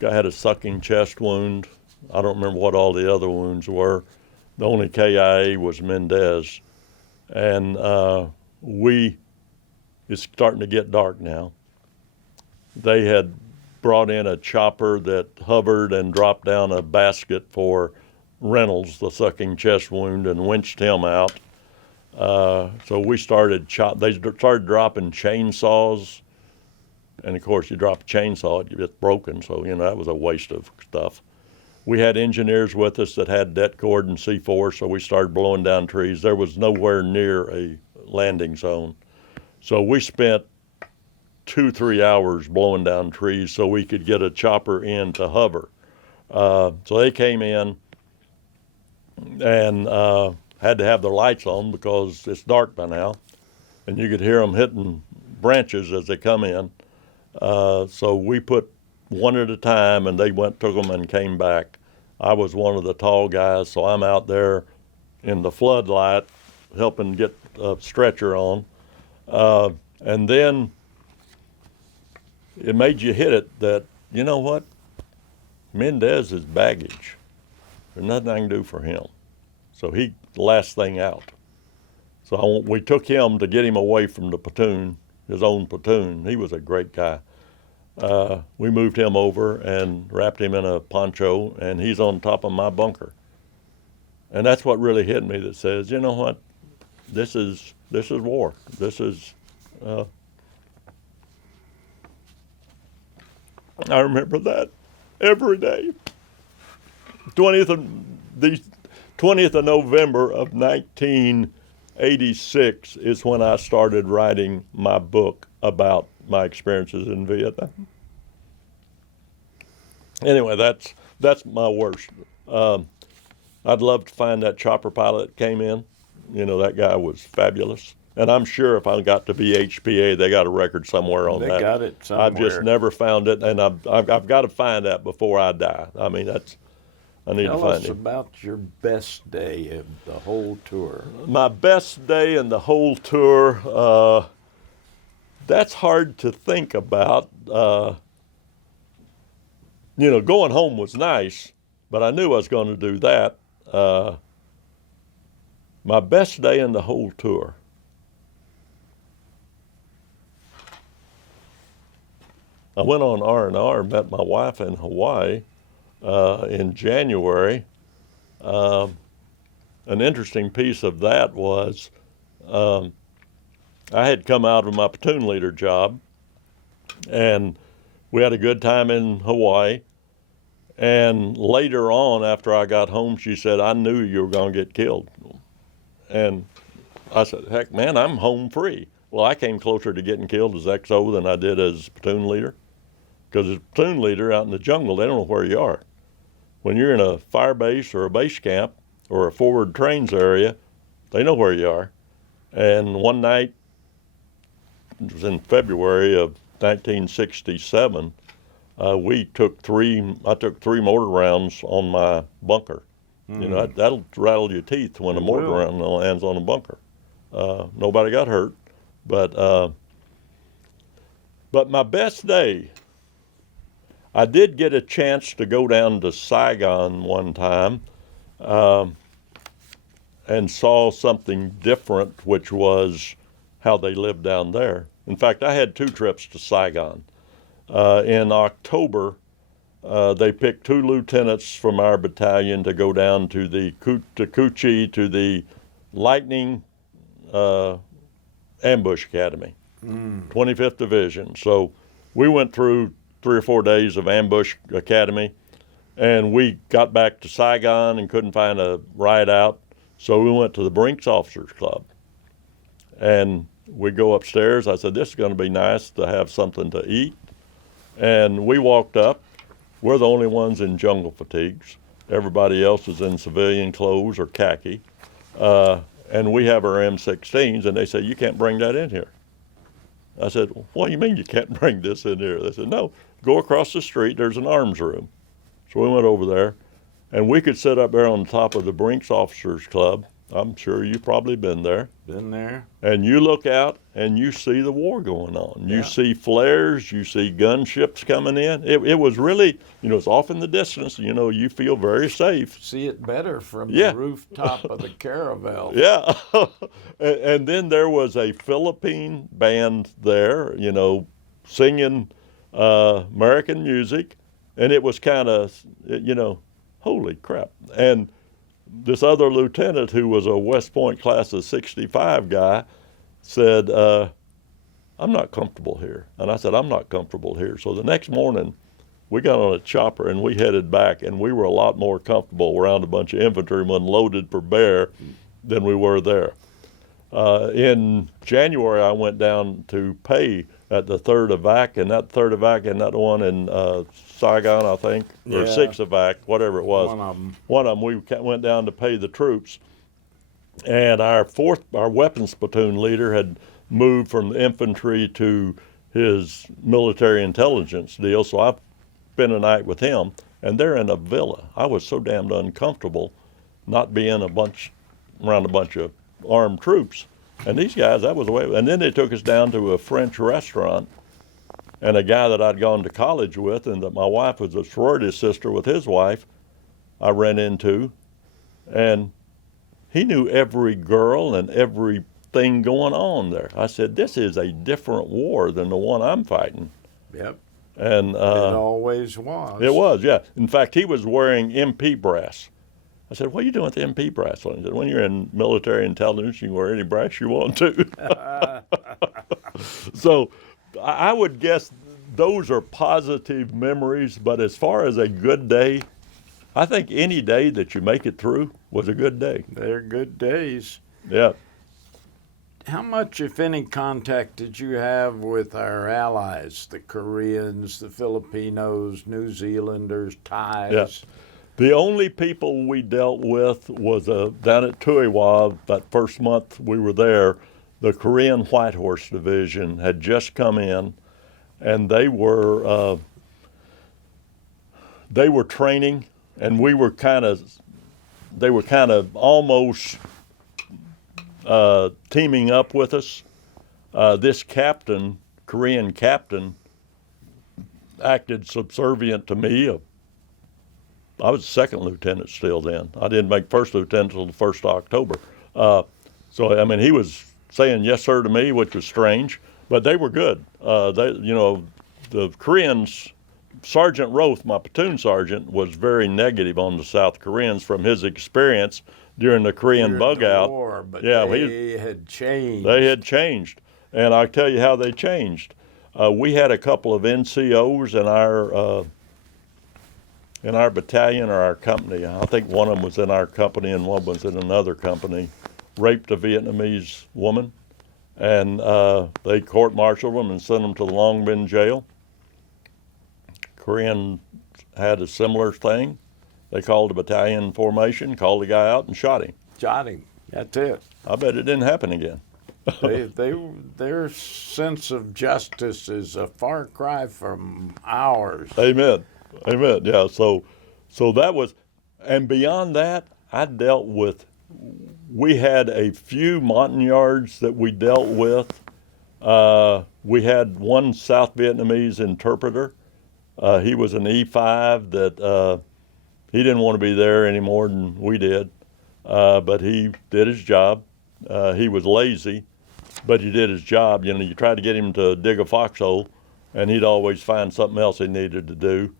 a sucking chest wound. I don't remember what all the other wounds were. The only KIA was Mendez. And it's starting to get dark now. They had brought in a chopper that hovered and dropped down a basket for Reynolds, the sucking chest wound, and winched him out. So we started they started dropping chainsaws, and of course you drop a chainsaw, it gets broken, so that was a waste of stuff. We had engineers with us that had det cord and C4, so we started blowing down trees. There was nowhere near a landing zone. So we spent 2-3 hours blowing down trees so we could get a chopper in to hover. So they came in and had to have their lights on because it's dark by now, and you could hear them hitting branches as they come in. So we put one at a time, and they took them and came back. I was one of the tall guys, so I'm out there in the floodlight helping get a stretcher on. And then it made you hit it that, you know what? Mendez is baggage. There's nothing I can do for him. So he's the last thing out. So we took him to get him away from the platoon, his own platoon. He was a great guy. We moved him over and wrapped him in a poncho, and he's on top of my bunker. And that's what really hit me, that says, you know what? This is war. This is, I remember that every day. 20th of November of 1986 is when I started writing my book about my experiences in Vietnam. Anyway, that's my worst. I'd love to find that chopper pilot that came in. That guy was fabulous. And I'm sure if I got to VHPA, they got a record somewhere on that. They got it somewhere. I've just never found it, and I've got to find that before I die. I mean, I need to find it. Tell us about your best day of the whole tour. My best day in the whole tour, that's hard to think about. Going home was nice, but I knew I was going to do that. My best day in the whole tour. I went on R&R, met my wife in Hawaii in January. An interesting piece of that was I had come out of my platoon leader job, and we had a good time in Hawaii. And later on, after I got home, she said, "I knew you were going to get killed." And I said, "Heck, man, I'm home free." Well, I came closer to getting killed as XO than I did as platoon leader. Because as platoon leader out in the jungle, they don't know where you are. When you're in a fire base or a base camp or a forward trains area, they know where you are. And one night, it was in February of 1967, I took three mortar rounds on my bunker, You know, that'll rattle your teeth when a mortar will. round lands on a bunker. Nobody got hurt, but my best day, I did get a chance to go down to Saigon one time and saw something different, which was how they lived down there. In fact, I had 2 trips to Saigon. In October, they picked 2 lieutenants from our battalion to go down to the Kuchi to the Lightning Ambush Academy, 25th Division. So we went through 3 or 4 days of Ambush Academy, and we got back to Saigon and couldn't find a ride out. So we went to the Brinks Officers Club, and we go upstairs. I said, this is going to be nice to have something to eat. And we walked up. We're the only ones in jungle fatigues. Everybody else is in civilian clothes or khaki. And we have our M16s, and they said, you can't bring that in here. I said, what do you mean you can't bring this in here? They said, no, go across the street, there's an arms room. So we went over there, and we could sit up there on top of the Brinks Officers Club. I'm sure you've probably been there. Been there. And you look out and you see the war going on. You Yeah. see flares, you see gunships coming in. It was really, you know, it's off in the distance. You know, you feel very safe. See it better from Yeah. the rooftop of the caravel. Yeah. And then there was a Philippine band there, you know, singing American music. And it was kind of, you know, holy crap. And this other lieutenant, who was a West Point class of 65 guy, said, I'm not comfortable here. And I said, I'm not comfortable here. So the next morning, we got on a chopper and we headed back, and we were a lot more comfortable around a bunch of infantrymen loaded for bear than we were there. In January, I went down to pay at the 3rd Evac, and that 3rd Evac and that one in Saigon, I think, or Yeah. 6th Evac, whatever it was. One of 'em. One of them, we went down to pay the troops, and our weapons platoon leader had moved from the infantry to his military intelligence deal, so I spent a night with him, and they're in a villa. I was so damned uncomfortable not being around a bunch of armed troops. And these guys, that was the way. And then they took us down to a French restaurant, and a guy that I'd gone to college with, and that my wife was a sorority sister with his wife, I ran into, and he knew every girl and everything going on there. I said, this is a different war than the one I'm fighting. Yep. And It always was. it was, yeah. In fact, he was wearing MP brass. I said, what are you doing with the MP brass on? He said, when you're in military intelligence, you can wear any brass you want to. So I would guess those are positive memories, but as far as a good day, I think any day that you make it through was a good day. They're good days. Yeah. How much, if any, contact did you have with our allies, the Koreans, the Filipinos, New Zealanders, Thais? Yeah. The only people we dealt with was down at Tuiwa, that first month we were there, the Korean White Horse Division had just come in, and they were training, and they were kind of almost teaming up with us. This captain, Korean captain, acted subservient to me. I was second lieutenant still then. I didn't make first lieutenant until the 1st of October. So, I mean, he was saying yes, sir, to me, which was strange, but they were good. The Koreans, Sergeant Roth, my platoon sergeant, was very negative on the South Koreans from his experience during the Korean During bug the out. war, but Yeah, they had changed. They had changed, and I'll tell you how they changed. We had a couple of NCOs in our battalion or our company. I think one of them was in our company and one was in another company, raped a Vietnamese woman, and they court-martialed them and sent them to the Long Binh jail. Korean had a similar thing. They called the battalion formation, called the guy out and shot him. Shot him. That's it. I bet it didn't happen again. Their sense of justice is a far cry from ours. Amen. Amen. Yeah. So that was, and beyond that, I dealt with, we had a few Montagnards that we dealt with. We had one South Vietnamese interpreter. He was an E5 that he didn't want to be there any more than we did, but he did his job. He was lazy, but he did his job. You know, you tried to get him to dig a foxhole, and he'd always find something else he needed to do.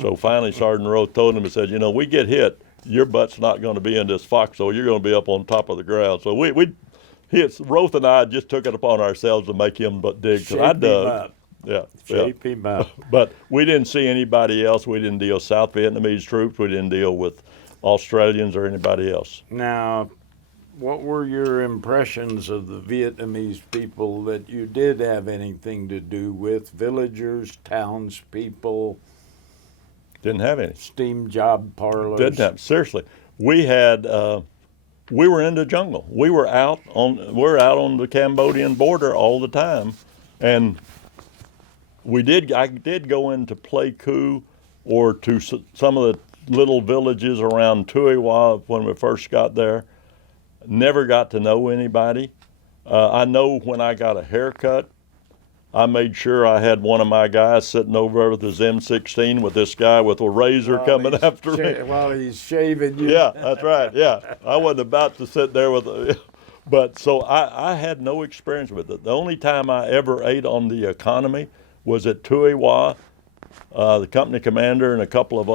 So finally, Sergeant Roth told him, he said, you know, we get hit, your butt's not going to be in this foxhole. You're going to be up on top of the ground. So Roth and I just took it upon ourselves to make him dig. Shape I him dug. up. Yeah. Shape him up. But we didn't see anybody else. We didn't deal with South Vietnamese troops. We didn't deal with Australians or anybody else. Now, what were your impressions of the Vietnamese people that you did have anything to do with? Villagers, townspeople, Didn't have any. steam job parlors? Didn't have. Seriously, we had. We were in the jungle. We're out on the Cambodian border all the time, and I did go into Pleiku or to some of the little villages around Tuiwa when we first got there. Never got to know anybody. I know when I got a haircut, I made sure I had one of my guys sitting over with his M16 with this guy with a razor coming after me. While he's shaving you. Yeah, that's right. Yeah, I wasn't about to sit there but so I had no experience with it. The only time I ever ate on the economy was at Tuiwa. The company commander and a couple of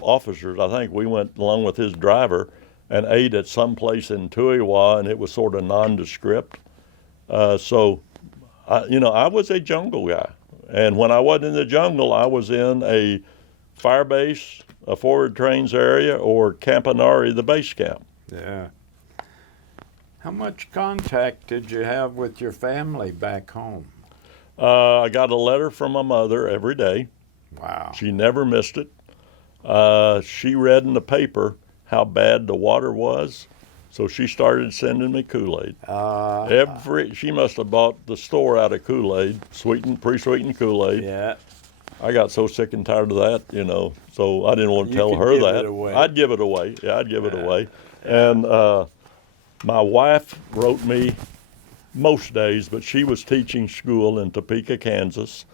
officers, I think we went along with his driver and ate at some place in Tuiwa, and it was sort of nondescript. So, I was a jungle guy. And when I wasn't in the jungle, I was in a fire base, a forward trains area, or camaraderie, the base camp. Yeah. How much contact did you have with your family back home? I got a letter from my mother every day. Wow. She never missed it. She read in the paper how bad the water was, so she started sending me Kool-Aid. She must have bought the store out of Kool-Aid, pre-sweetened Kool-Aid. Yeah. I got so sick and tired of that, so I didn't want to You tell could her give that. it away. I'd give it away. Yeah, I'd give it away. And my wife wrote me most days, but she was teaching school in Topeka, Kansas,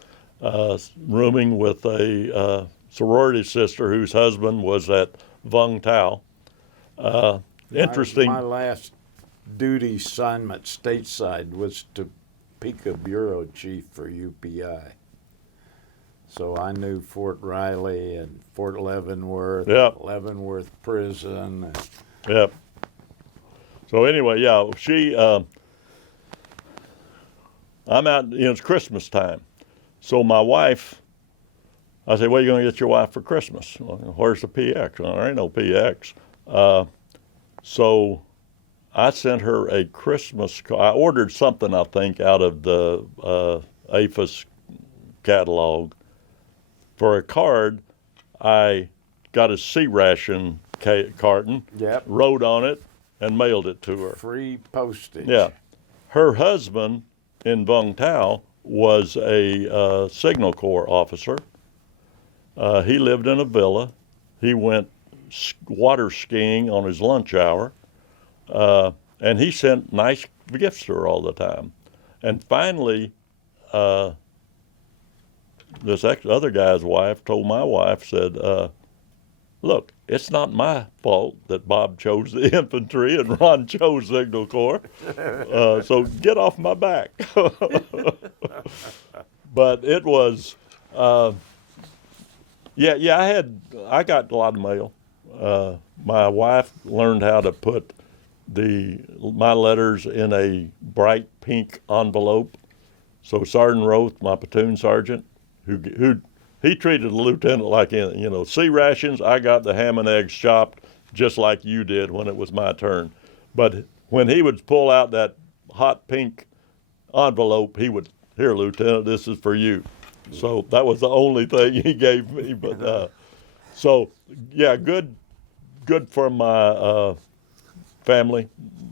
rooming with a sorority sister whose husband was at Vung Tau. Interesting. My last duty assignment stateside was Topeka Bureau Chief for UPI. So I knew Fort Riley and Fort Leavenworth, Leavenworth Prison. Yep. So anyway, yeah, I'm out, it's Christmas time. So my wife, I said, what are you going to get your wife for Christmas? Well, where's the PX? Well, there ain't no PX. So I sent her a Christmas card. I ordered something, I think, out of the APHIS catalog. For a card, I got a sea ration carton, wrote on it, and mailed it to her. Free postage. Yeah. Her husband in Vung Tau was a Signal Corps officer. He lived in a villa. He went water skiing on his lunch hour, and he sent nice gifts to her all the time. And finally, this other guy's wife told my wife, said, look, it's not my fault that Bob chose the infantry and Ron chose Signal Corps, so get off my back. But it was, I got a lot of mail. My wife learned how to put my letters in a bright pink envelope. So Sergeant Roth, my platoon sergeant, he treated the lieutenant like, sea rations, I got the ham and eggs chopped just like you did when it was my turn. But when he would pull out that hot pink envelope, he would, here, Lieutenant, this is for you. So that was the only thing he gave me. But good for my family.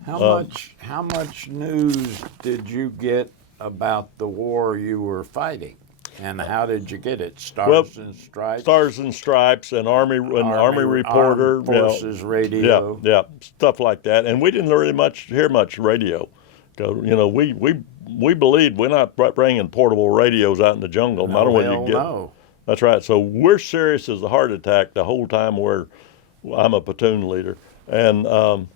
How much news did you get about the war you were fighting? And how did you get it? Stars and Stripes? Stars and Stripes and Army Reporter. Armed Forces Radio. Yeah, stuff like that. And we didn't really hear much radio. We believed we're not bringing portable radios out in the jungle. No, not only hell you get. no. That's right. So we're serious as a heart attack the whole time I'm a platoon leader. And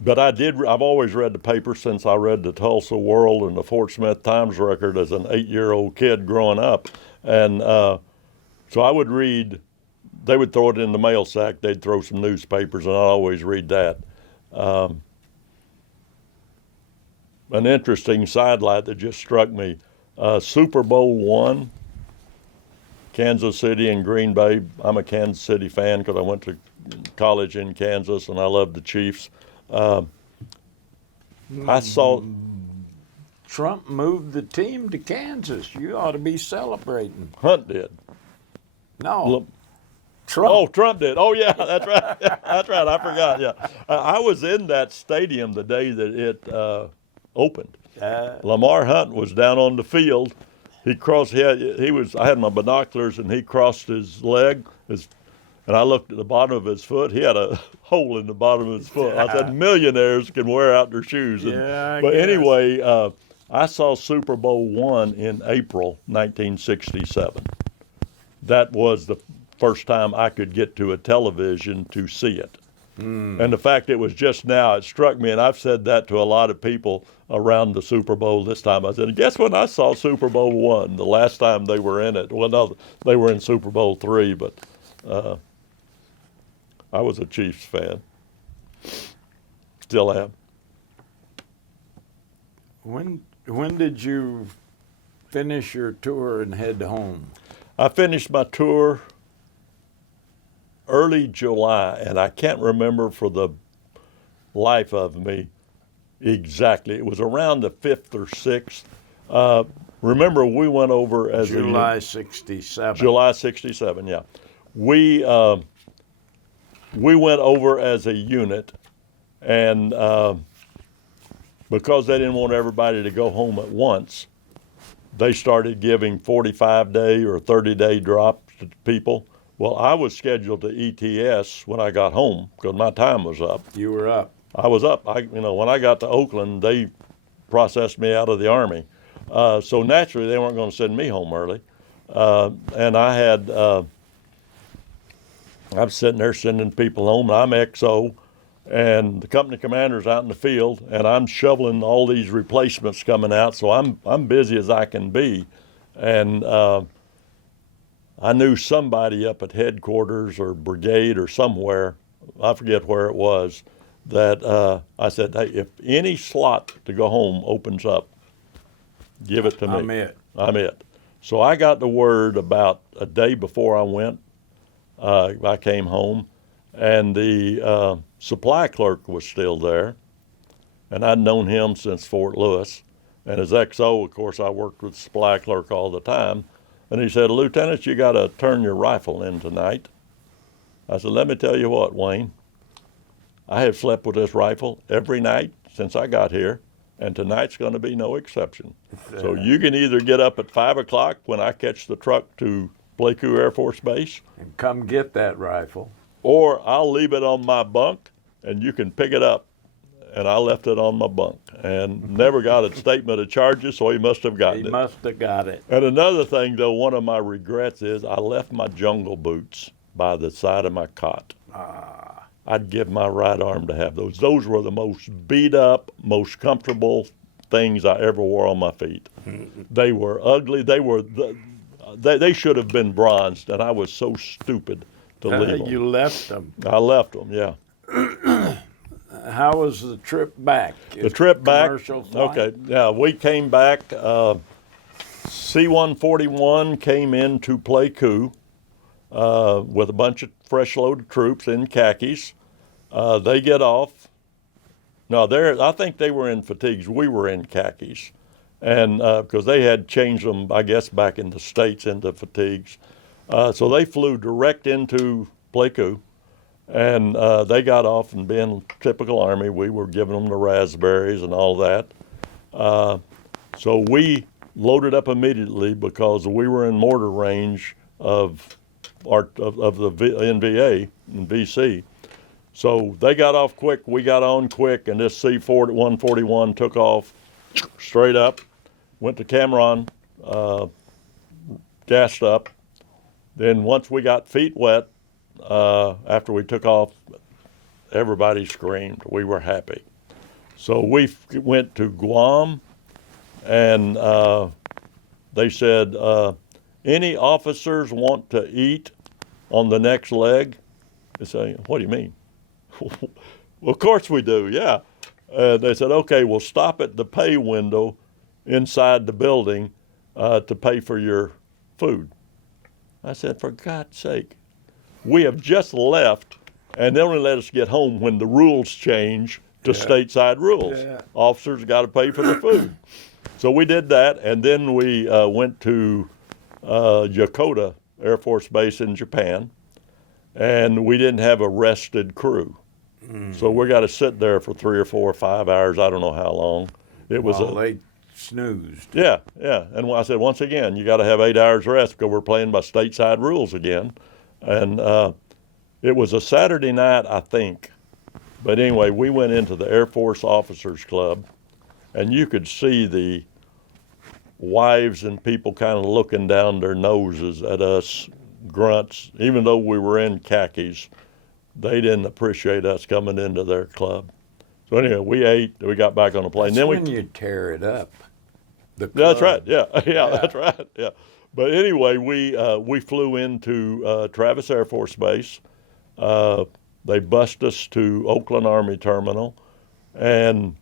but I've always read the paper since I read the Tulsa World and the Fort Smith Times Record as an 8-year-old kid growing up. And so I would read, they would throw it in the mail sack, they'd throw some newspapers, and I'd always read that. An interesting sidelight that just struck me, Super Bowl I, Kansas City and Green Bay. I'm a Kansas City fan because I went to college in Kansas and I love the Chiefs. I saw Trump moved the team to Kansas. You ought to be celebrating. Hunt did. No. Trump. Oh, Trump did. Oh, yeah, that's right. Yeah, that's right. I forgot. Yeah, I was in that stadium the day that it opened. Lamar Hunt was down on the field. He crossed. I had my binoculars, and he crossed his leg. And I looked at the bottom of his foot. He had a hole in the bottom of his foot. I said, millionaires can wear out their shoes. But anyway, I saw Super Bowl I in April 1967. That was the first time I could get to a television to see it. And the fact it was just now, it struck me, and I've said that to a lot of people around the Super Bowl this time. I said, guess when I saw Super Bowl I, the last time they were in it? Well, no, they were in Super Bowl III, but I was a Chiefs fan. Still am. When did you finish your tour and head home? I finished my tour early July, and I can't remember for the life of me exactly. It was around the 5th or 6th. Remember, we went over as July 67. July 67, yeah. We went over as a unit, and because they didn't want everybody to go home at once, they started giving 45-day or 30-day drops to people. Well, I was scheduled to ETS when I got home because my time was up. You were up. I was up. When I got to Oakland, they processed me out of the Army. So naturally, they weren't going to send me home early. And I'm sitting there sending people home, and I'm XO, and the company commander's out in the field, and I'm shoveling all these replacements coming out, so I'm busy as I can be. And I knew somebody up at headquarters or brigade or somewhere, I forget where it was, that I said, hey, if any slot to go home opens up, give it to me. I'm it. So I got the word about a day before I went. I came home, and the supply clerk was still there, and I'd known him since Fort Lewis. And as XO, of course, I worked with the supply clerk all the time. And he said, Lieutenant, you got to turn your rifle in tonight. I said, let me tell you what, Wayne. I have slept with this rifle every night since I got here, and tonight's going to be no exception. So you can either get up at 5 o'clock when I catch the truck to Pleiku Air Force Base, and come get that rifle, or I'll leave it on my bunk, and you can pick it up. And I left it on my bunk and never got a statement of charges, so he must have gotten it. He must have got it. And another thing, though, one of my regrets is I left my jungle boots by the side of my cot. I'd give my right arm to have those. Those were the most beat up, most comfortable things I ever wore on my feet. They were ugly. They should have been bronzed, and I was so stupid to leave them. You left them. I left them, yeah. How was the trip back? The trip back, commercial flight? okay, yeah, we came back. C-141 came into Pleiku with a bunch of fresh loaded troops in khakis. They get off. No, I think they were in fatigues. We were in khakis, and because they had changed them, I guess, back in the States into fatigues. So they flew direct into Pleiku. And they got off, and being typical Army, we were giving them the raspberries and all that. So we loaded up immediately because we were in mortar range of the NVA and VC. So they got off quick, we got on quick, and this C-141 took off straight up, went to Cameron, gassed up. Then once we got feet wet, after we took off, everybody screamed. We were happy. So we went to Guam, and they said, any officers want to eat on the next leg? I said, what do you mean? Well, of course we do, yeah. They said, okay, we'll stop at the pay window inside the building to pay for your food. I said, for God's sake, we have just left, and they only let us get home when the rules change to stateside rules. Yeah. Officers got to pay for the food. So we did that, and then we went to Yokota Air Force Base in Japan, and we didn't have a rested crew. So we got to sit there for 3 or 4 or 5 hours. I don't know how long. It was they snoozed. Yeah. And I said, once again, you got to have 8 hours rest because we're playing by stateside rules again. And it was a Saturday night, I think. But anyway, we went into the Air Force Officers Club, and you could see the wives and people kind of looking down their noses at us grunts, even though we were in khakis. They didn't appreciate us coming into their club. So anyway, we ate, we got back on the plane. That's Then when you tear it up. That's right, yeah, that's right, yeah. But anyway, we flew into Travis Air Force Base. They bussed us to Oakland Army Terminal, and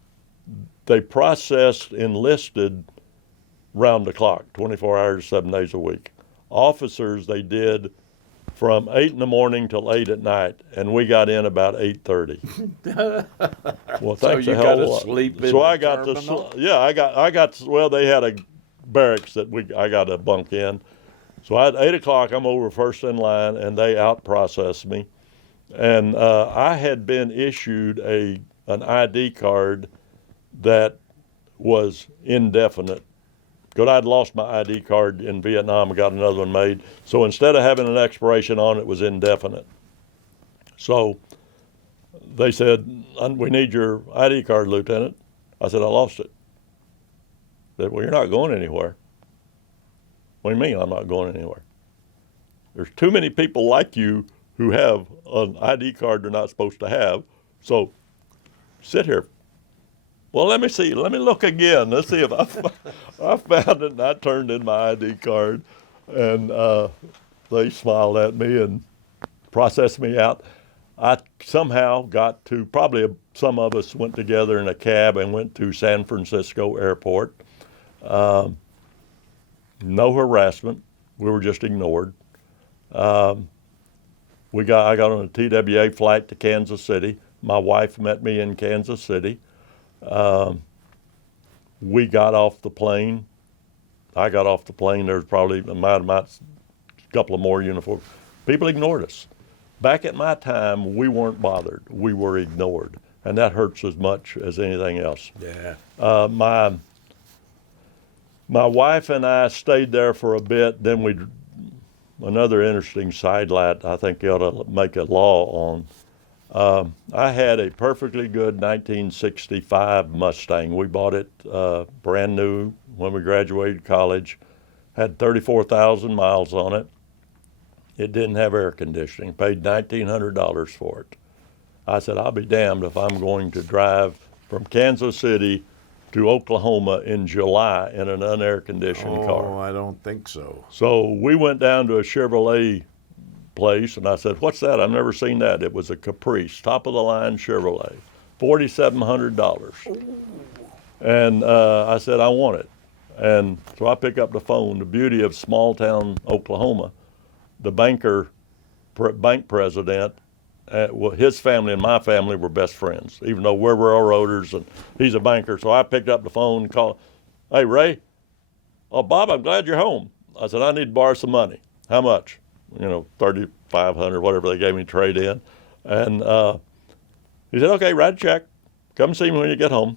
they processed enlisted round the clock, 24 hours, 7 days a week. Officers, they did from 8 in the morning till 8 at night, and we got in about 8:30. Well, thanks so you a hell got of a to lot. sleep in So the I got terminal? I got. Well, they had a barracks that I got to bunk in. So at 8 o'clock, I'm over first in line, and they out processed me, and I had been issued an ID card that was indefinite. Because I'd lost my ID card in Vietnam and got another one made. So instead of having an expiration on it, it was indefinite. So they said, we need your ID card, Lieutenant. I said, I lost it. They said, well, you're not going anywhere. What do you mean I'm not going anywhere? There's too many people like you who have an ID card they're not supposed to have. So sit here. Well, let me see. Let me look again. Let's see if I found it. And I turned in my ID card, and they smiled at me and processed me out. I somehow got to, some of us went together in a cab and went to San Francisco Airport. No harassment. We were just ignored. I got on a TWA flight to Kansas City. My wife met me in Kansas City. We got off the plane. I got off the plane. There was probably a couple of more uniforms. People ignored us. Back at my time, we weren't bothered. We were ignored, and that hurts as much as anything else. Yeah. My wife and I stayed there for a bit. Then another interesting sidelight I think you ought to make a law on. I had a perfectly good 1965 Mustang. We bought it brand new when we graduated college. Had 34,000 miles on it. It didn't have air conditioning. Paid $1,900 for it. I said, I'll be damned if I'm going to drive from Kansas City to Oklahoma in July in an unair-conditioned car. Oh, I don't think so. So we went down to a Chevrolet place, and I said, what's that? I've never seen that. It was a Caprice, top-of-the-line Chevrolet, $4,700. And I said, I want it. And so I pick up the phone. The beauty of small-town Oklahoma, the bank president, his family and my family were best friends, even though we're railroaders, and he's a banker. So I picked up the phone and called, hey, Ray. Oh, Bob, I'm glad you're home. I said, I need to borrow some money. How much? $3,500, whatever they gave me trade in. And he said, okay, write a check. Come see me when you get home.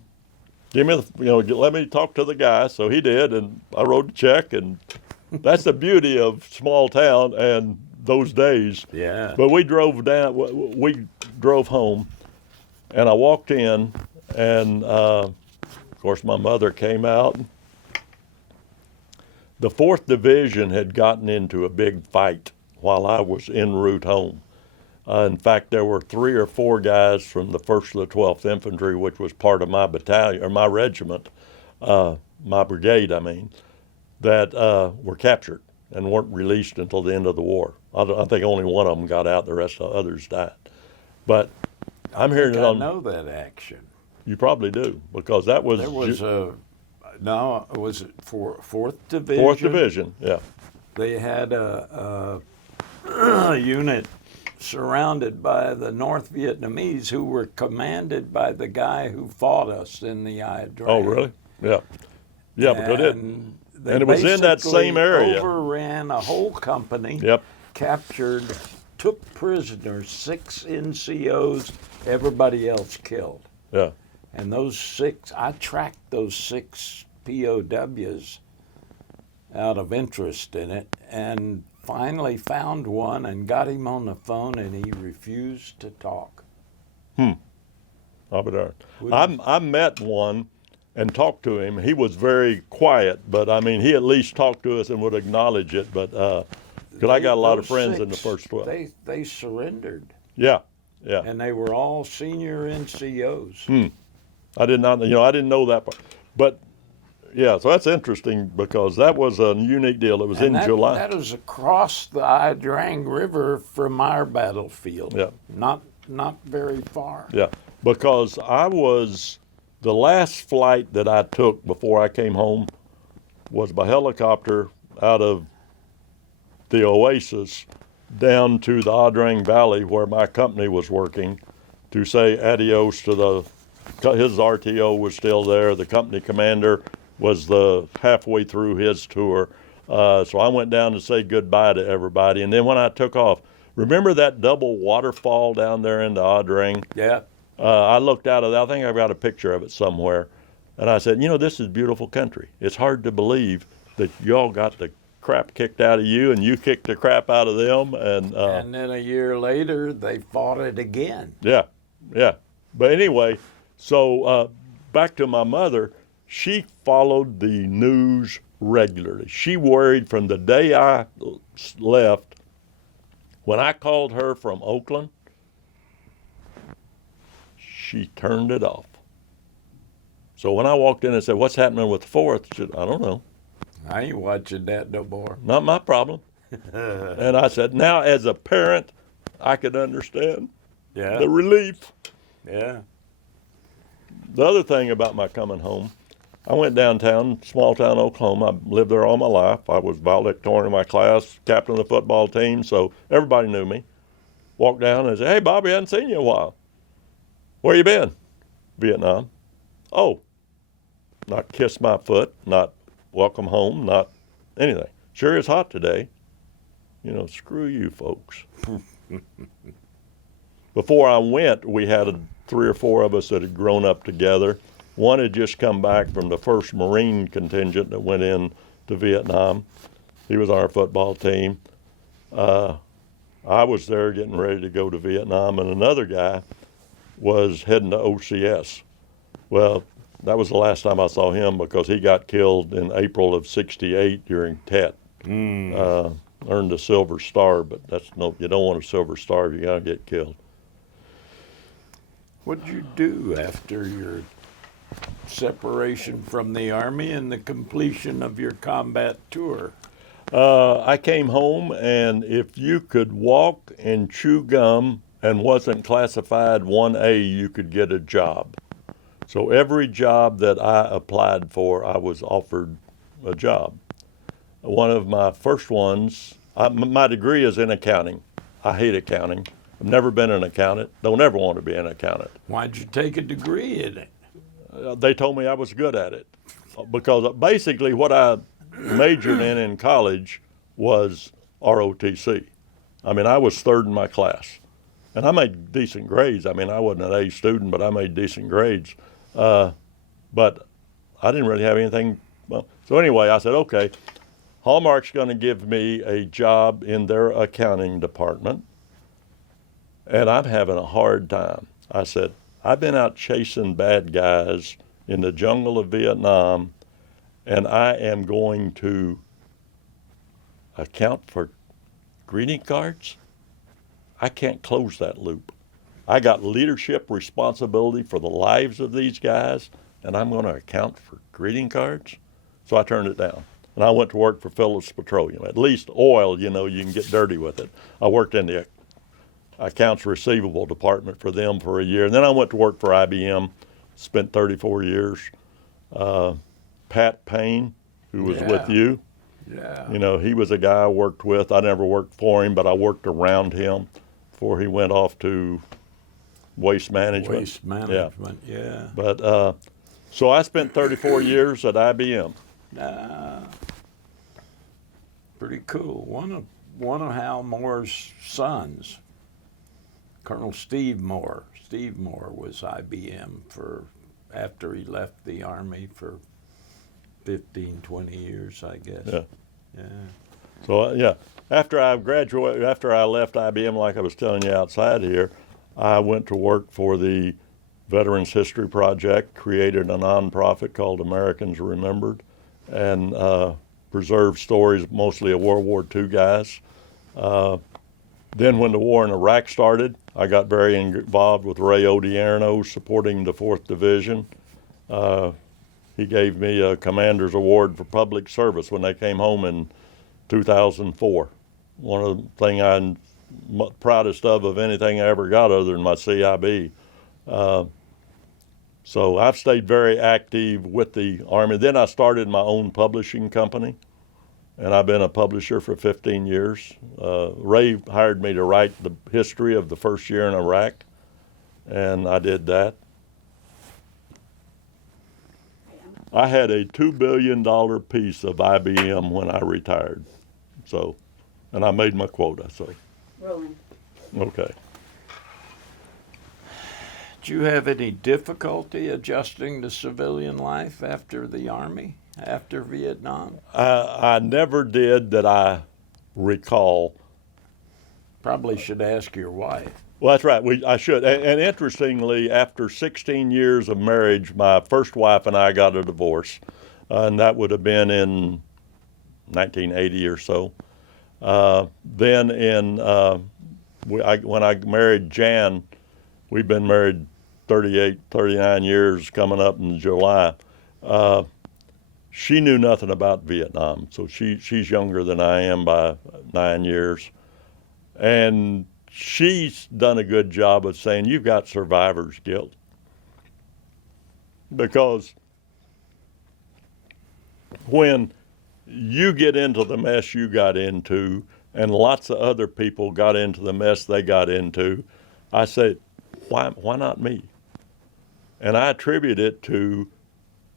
give me let me talk to the guy. So he did, and I wrote a check, and that's the beauty of small town and those days. Yeah. But we drove home, and I walked in, and of course my mother came out. The 4th Division had gotten into a big fight while I was en route home. In fact, there were 3 or 4 guys from the 1st to the 12th Infantry, which was part of my battalion, or my regiment, my brigade, I mean, that were captured and weren't released until the end of the war. I think only one of them got out, the rest of the others died. But I'm hearing it I on. know that action. You probably do, because that was. There was was it for 4th Division? 4th Division, yeah. They had a unit surrounded by the North Vietnamese who were commanded by the guy who fought us in the Ia Drang. Oh, really? Yeah. Yeah, because And it was in that same area. Overran a whole company. Yep. Captured, took prisoners, 6 NCOs, everybody else killed. Yeah. And those 6, I tracked those 6 POWs out of interest in it, and finally found one and got him on the phone, and he refused to talk. I'll be darned. I met one and talked to him. He was very quiet, but I mean, he at least talked to us and would acknowledge it. But because I got a lot of Those friends in the 6, first 12. They surrendered, Yeah, yeah. and they were all senior NCOs. I did not, I didn't know that part. But yeah, so that's interesting because that was a unique deal. It was in July. That was across the Ia Drang River from our battlefield. Yeah. Not very far. Yeah, because the last flight that I took before I came home was by helicopter out of the Oasis down to the Ia Drang Valley where my company was working to say adios to his RTO was still there. The company commander was halfway through his tour. So I went down to say goodbye to everybody. And then when I took off, remember that double waterfall down there in the Ia Drang? Yeah. I looked out of that. I think I've got a picture of it somewhere. And I said, this is beautiful country. It's hard to believe that y'all got the crap kicked out of you and you kicked the crap out of them. And then a year later, they fought it again. Yeah, yeah. But anyway, so back to my mother, she followed the news regularly. She worried from the day I left. When I called her from Oakland, she turned it off. So when I walked in and said, "What's happening with the 4th?" She said, "I don't know. I ain't watching that no more." Not my problem. And I said, now as a parent, I could understand the relief. Yeah. The other thing about my coming home, I went downtown, small town Oklahoma. I lived there all my life. I was valedictorian in my class, captain of the football team, so everybody knew me. Walked down and said, "Hey, Bobby, I hadn't seen you in a while. Where you been?" "Vietnam." "Oh." Not kiss my foot, not welcome home, not anything. "Sure is hot today." Screw you folks. Before I went, we had 3 or 4 of us that had grown up together. One had just come back from the 1st Marine contingent that went in to Vietnam. He was on our football team. I was there getting ready to go to Vietnam, and another guy was heading to OCS. Well, that was the last time I saw him because he got killed in April of '68 during Tet. Earned a Silver Star, but you don't want a Silver Star if you gotta get killed. What'd you do after your separation from the Army and the completion of your combat tour? I came home, and if you could walk and chew gum and wasn't classified 1A, you could get a job. So every job that I applied for, I was offered a job. One of my first ones, my degree is in accounting. I hate accounting. I've never been an accountant. Don't ever want to be an accountant. Why'd you take a degree in it? They told me I was good at it because basically what I majored in college was ROTC. I mean, I was 3rd in my class, and I made decent grades. I mean, I wasn't an A student, but I made decent grades. but I didn't really have anything. Well, so anyway, I said, okay, Hallmark's going to give me a job in their accounting department, and I'm having a hard time. I said, I've been out chasing bad guys in the jungle of Vietnam, and I am going to account for greeting cards? I can't close that loop. I got leadership responsibility for the lives of these guys, and I'm going to account for greeting cards? So I turned it down. And I went to work for Phillips Petroleum. At least oil, you know, you can get dirty with it. I worked in the accounts receivable department for them for a year. And then I went to work for IBM, spent 34 years. Pat Payne, who was with you, you know, he was a guy I worked with. I never worked for him, but I worked around him before he went off to waste management. Waste management, yeah. But so I spent 34 years at IBM. Pretty cool. One of Hal Moore's sons, Colonel Steve Moore. Steve Moore was IBM for after he left the Army for 15, 20 years, I guess. Yeah. So yeah, after I graduated, after I left IBM, like I was telling you outside here, I went to work for the Veterans History Project, created a nonprofit called Americans Remembered, and preserved stories mostly of World War II guys. Then when the war in Iraq started, I got very involved with Ray Odierno supporting the 4th Division. He gave me a Commander's Award for Public Service when they came home in 2004. One of the things I'm proudest of anything I ever got other than my CIB. So I've stayed very active with the Army. Then I started my own publishing company, and I've been a publisher for 15 years. Ray hired me to write the history of the first year in Iraq, and I did that. I had a $2 billion piece of IBM when I retired, so, and I made my quota, so. Rolling. Okay. Did you have any difficulty adjusting to civilian life after the Army, after Vietnam? I never did that I recall. Probably should ask your wife. Well, that's right. I should. And interestingly, after 16 years of marriage, my first wife and I got a divorce, and that would have been in 1980 or so. Then when I married Jan, we've been married 38, 39 years coming up in July. She knew nothing about Vietnam, so she's younger than I am by 9 years. And she's done a good job of saying, you've got survivor's guilt. Because when you get into the mess you got into, and lots of other people got into the mess they got into, I say, why not me? And I attribute it to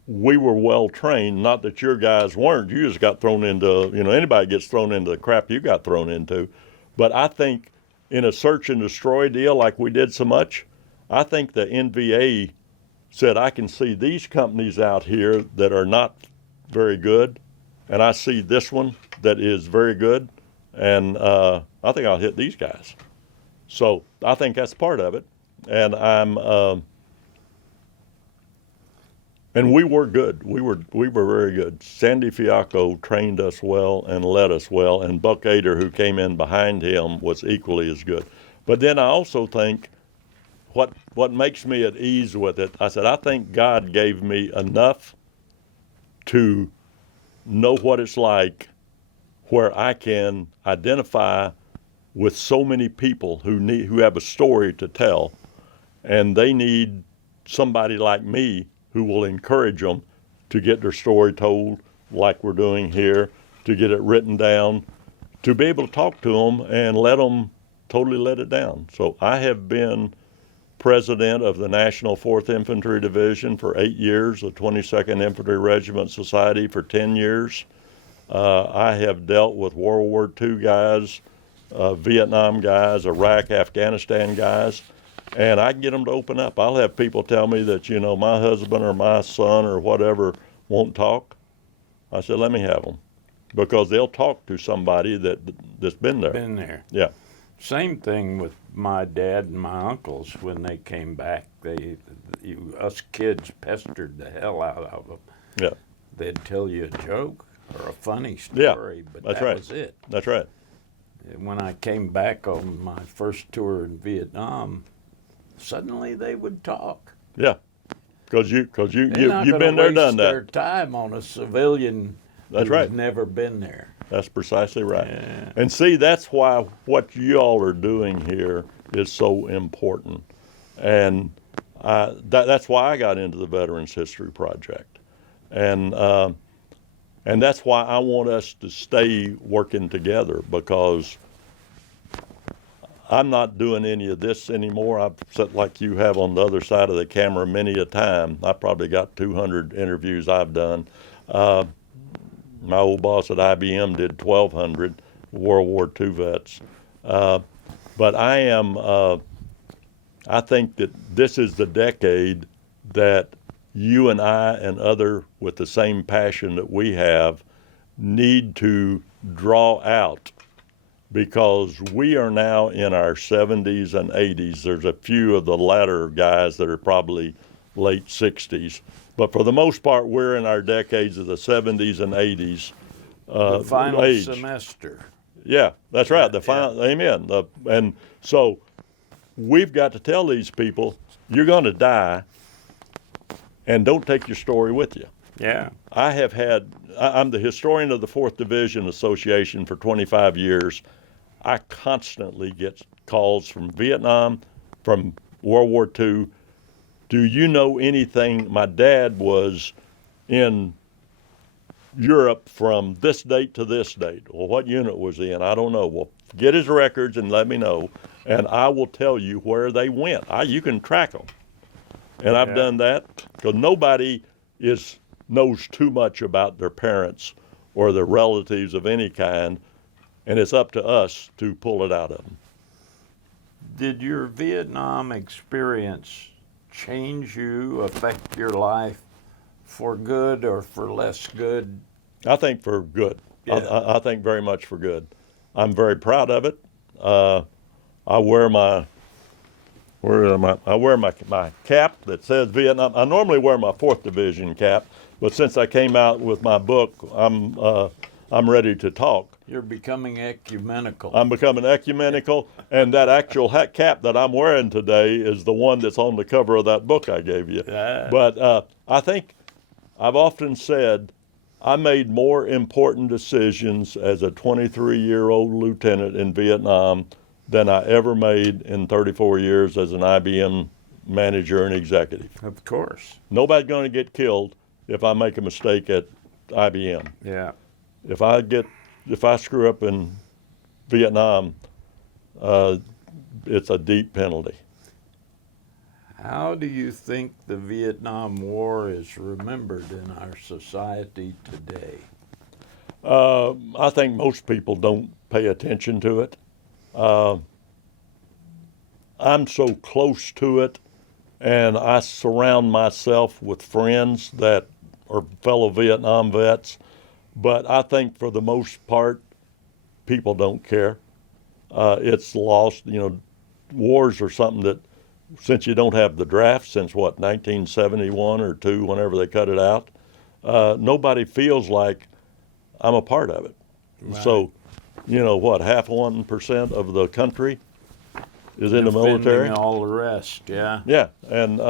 we were well trained, not that your guys weren't. You just got thrown into, anybody gets thrown into the crap you got thrown into. But I think in a search and destroy deal like we did so much, I think the NVA said, I can see these companies out here that are not very good, and I see this one that is very good, and I think I'll hit these guys. So I think that's part of it. And and we were good. We were very good. Sandy Fiacco trained us well and led us well, and Buck Ader, who came in behind him, was equally as good. But then I also think what makes me at ease with it, I said, I think God gave me enough to know what it's like where I can identify with so many people who have a story to tell, and they need somebody like me who will encourage them to get their story told like we're doing here, to get it written down, to be able to talk to them and totally let it down. So I have been president of the National 4th Infantry Division for 8 years, the 22nd Infantry Regiment Society for 10 years. I have dealt with World War II guys, Vietnam guys, Iraq, Afghanistan guys, and I can get them to open up. I'll have people tell me that, you know, my husband or my son or whatever won't talk. I said, let me have them, because they'll talk to somebody that's been there. Been there. Yeah. Same thing with my dad and my uncles when they came back. Us kids pestered the hell out of them. Yeah. They'd tell you a joke or a funny story, but that's that right. was it. That's right. When I came back on my first tour in Vietnam, suddenly they would talk. Yeah. Because They're not you've gonna been there, waste done their that. time on a civilian That's who's right. never been there. That's precisely right. Yeah. And see, that's why what you all are doing here is so important. And that's why I got into the Veterans History Project. And that's why I want us to stay working together, because I'm not doing any of this anymore. I've sat like you have on the other side of the camera many a time. I probably got 200 interviews I've done. My old boss at IBM did 1,200 World War II vets. But I think that this is the decade that you and I and other with the same passion that we have need to draw out, because we are now in our 70s and 80s. There's a few of the latter guys that are probably late 60s. But for the most part, we're in our decades of the 70s and 80s. The final age. semester. Yeah, that's right. The Yeah. final, amen. And so we've got to tell these people, you're going to die, and don't take your story with you. Yeah. I'm the historian of the 4th Division Association for 25 years. I constantly get calls from Vietnam, from World War II. Do you know anything? My dad was in Europe from this date to this date. Well, what unit was he in? I don't know. Well, get his records and let me know, and I will tell you where they went. You can track them. And I've done that, because nobody knows too much about their parents or their relatives of any kind, and it's up to us to pull it out of them. Did your Vietnam experience change you, affect your life for good or for less good? I think for good. Yeah. I think very much for good. I'm very proud of it. I wear my cap that says Vietnam. I normally wear my 4th Division cap, but since I came out with my book, I'm ready to talk. You're becoming ecumenical. I'm becoming ecumenical, and that actual cap that I'm wearing today is the one that's on the cover of that book I gave you. Yeah. But I think I've often said I made more important decisions as a 23-year-old lieutenant in Vietnam than I ever made in 34 years as an IBM manager and executive. Of course. Nobody's going to get killed if I make a mistake at IBM. Yeah. If I screw up in Vietnam, it's a deep penalty. How do you think the Vietnam War is remembered in our society today? I think most people don't pay attention to it. I'm so close to it, and I surround myself with friends that are fellow Vietnam vets, but I think for the most part, people don't care. It's lost. Wars are something that, since you don't have the draft since 1971 or 2, whenever they cut it out, nobody feels like I'm a part of it. Right. So, half 1% of the country is in the military. Defending all the rest, yeah. Yeah, and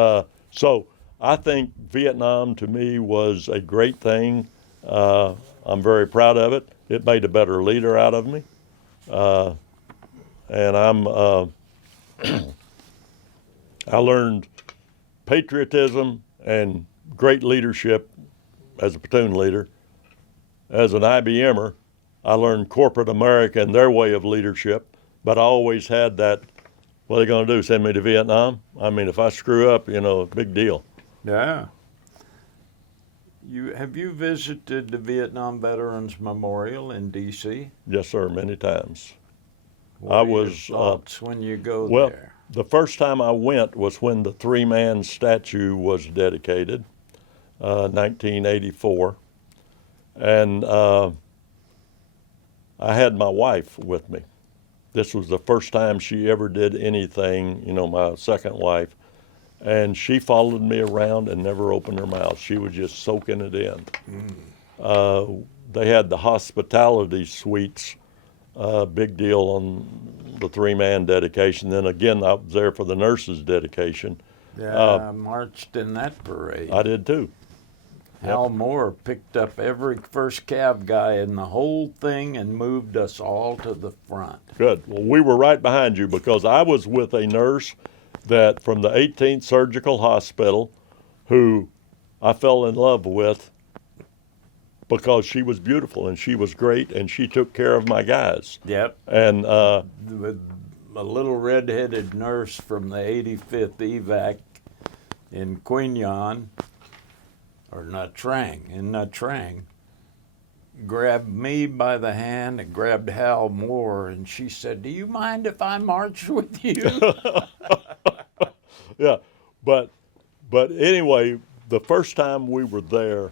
so I think Vietnam to me was a great thing. I'm very proud of it. It made a better leader out of me, and I learned patriotism and great leadership as a platoon leader. As an IBMer, I learned corporate America and their way of leadership, but I always had that, what are they going to do, send me to Vietnam? I mean, if I screw up, big deal. Yeah. Have you visited the Vietnam Veterans Memorial in D.C.? Yes, sir, many times. What are your thoughts when you go Well, there? the first time I went was when the three-man statue was dedicated, 1984. And I had my wife with me. This was the first time she ever did anything, you know, my second wife. And she followed me around and never opened her mouth. She was just soaking it in. They had the hospitality suites, big deal on the three-man dedication. Then again, I was there for the nurses' dedication. Yeah, I marched in that parade. I did too. Hal Moore picked up every first cav guy in the whole thing and moved us all to the front. Good. Well, we were right behind you because I was with a nurse that from the 18th Surgical Hospital who I fell in love with because she was beautiful and she was great and she took care of my guys. Yep. And With a little red-headed nurse from the 85th evac in Queen Yan, or Nha Trang, in Nha Trang, grabbed me by the hand and grabbed Hal Moore, and she said, "Do you mind if I march with you?" yeah, but anyway, the first time we were there,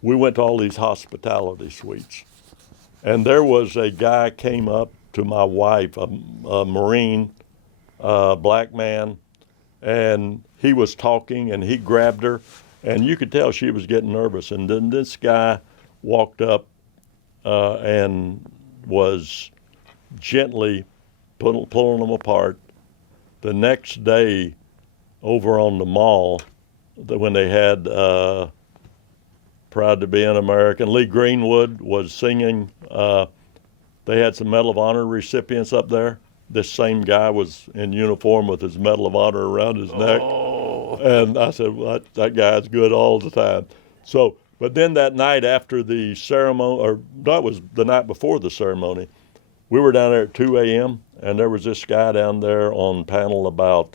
we went to all these hospitality suites, and there was a guy came up to my wife, a Marine, black man, and he was talking and he grabbed her, and you could tell she was getting nervous. And then this guy walked up and was gently pulling them apart. The next day, over on the mall, when they had Proud to Be an American, Lee Greenwood was singing. They had some Medal of Honor recipients up there. This same guy was in uniform with his Medal of Honor around his neck. And I said, well, that guy's good all the time. So, but then that night after the ceremony, or that was the night before the ceremony, we were down there at 2 a.m. and there was this guy down there on panel about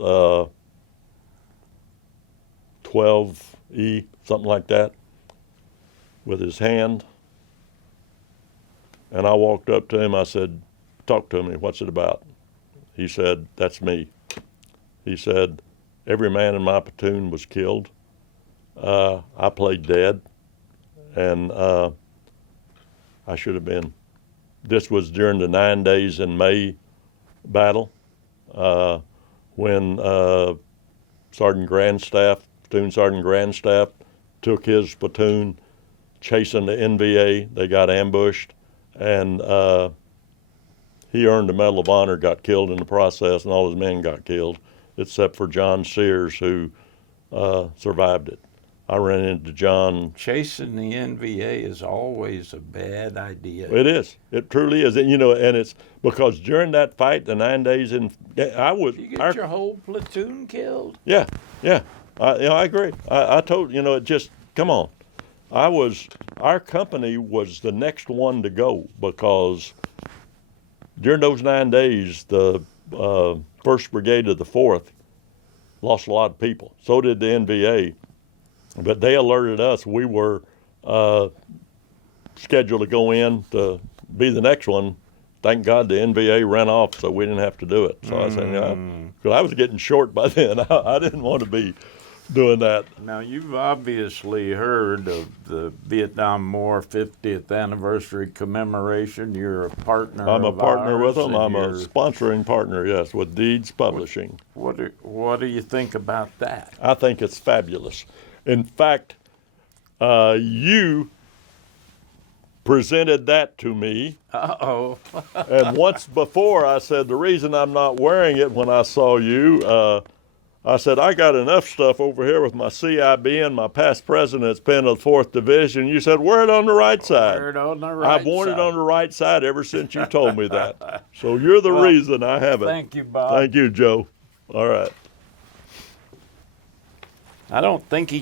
12E, something like that, with his hand. And I walked up to him, I said, "Talk to me, what's it about?" He said, "That's me." He said, "Every man in my platoon was killed. I played dead, and I should have been." This was during the 9 days in May battle, when Sergeant Grandstaff, Platoon Sergeant Grandstaff, took his platoon chasing the NVA. They got ambushed, and he earned the Medal of Honor, got killed in the process, and all his men got killed, except for John Sears, who survived it. I ran into John. Chasing the NVA is always a bad idea. It is. It truly is. And, you know, and it's because during that fight, the 9 days in, I was. You get your whole platoon killed? Yeah, yeah. I agree. I told, you know, it just, come on. Our company was the next one to go because during those 9 days, the 1st Brigade of the 4th lost a lot of people. So did the NVA. But they alerted us we were scheduled to go in to be the next one. Thank God the NVA ran off, so we didn't have to do it. So I said, because I was getting short by then. I didn't want to be doing that. Now, you've obviously heard of the Vietnam War 50th anniversary commemoration. You're a partner I'm a partner with them. I'm a you're- sponsoring partner, yes, with Deeds Publishing. What do you think about that? I think it's fabulous. In fact, you presented that to me. Uh-oh. And once before, I said, the reason I'm not wearing it when I saw you, I said, I got enough stuff over here with my CIB and my past president's pin of the 4th Division. You said, wear it on the right side. Wear it on the right I've worn side. it on the right side ever since you told me that. So you're the reason I have it. Thank you, Bob. Thank you, Joe. All right. I don't think he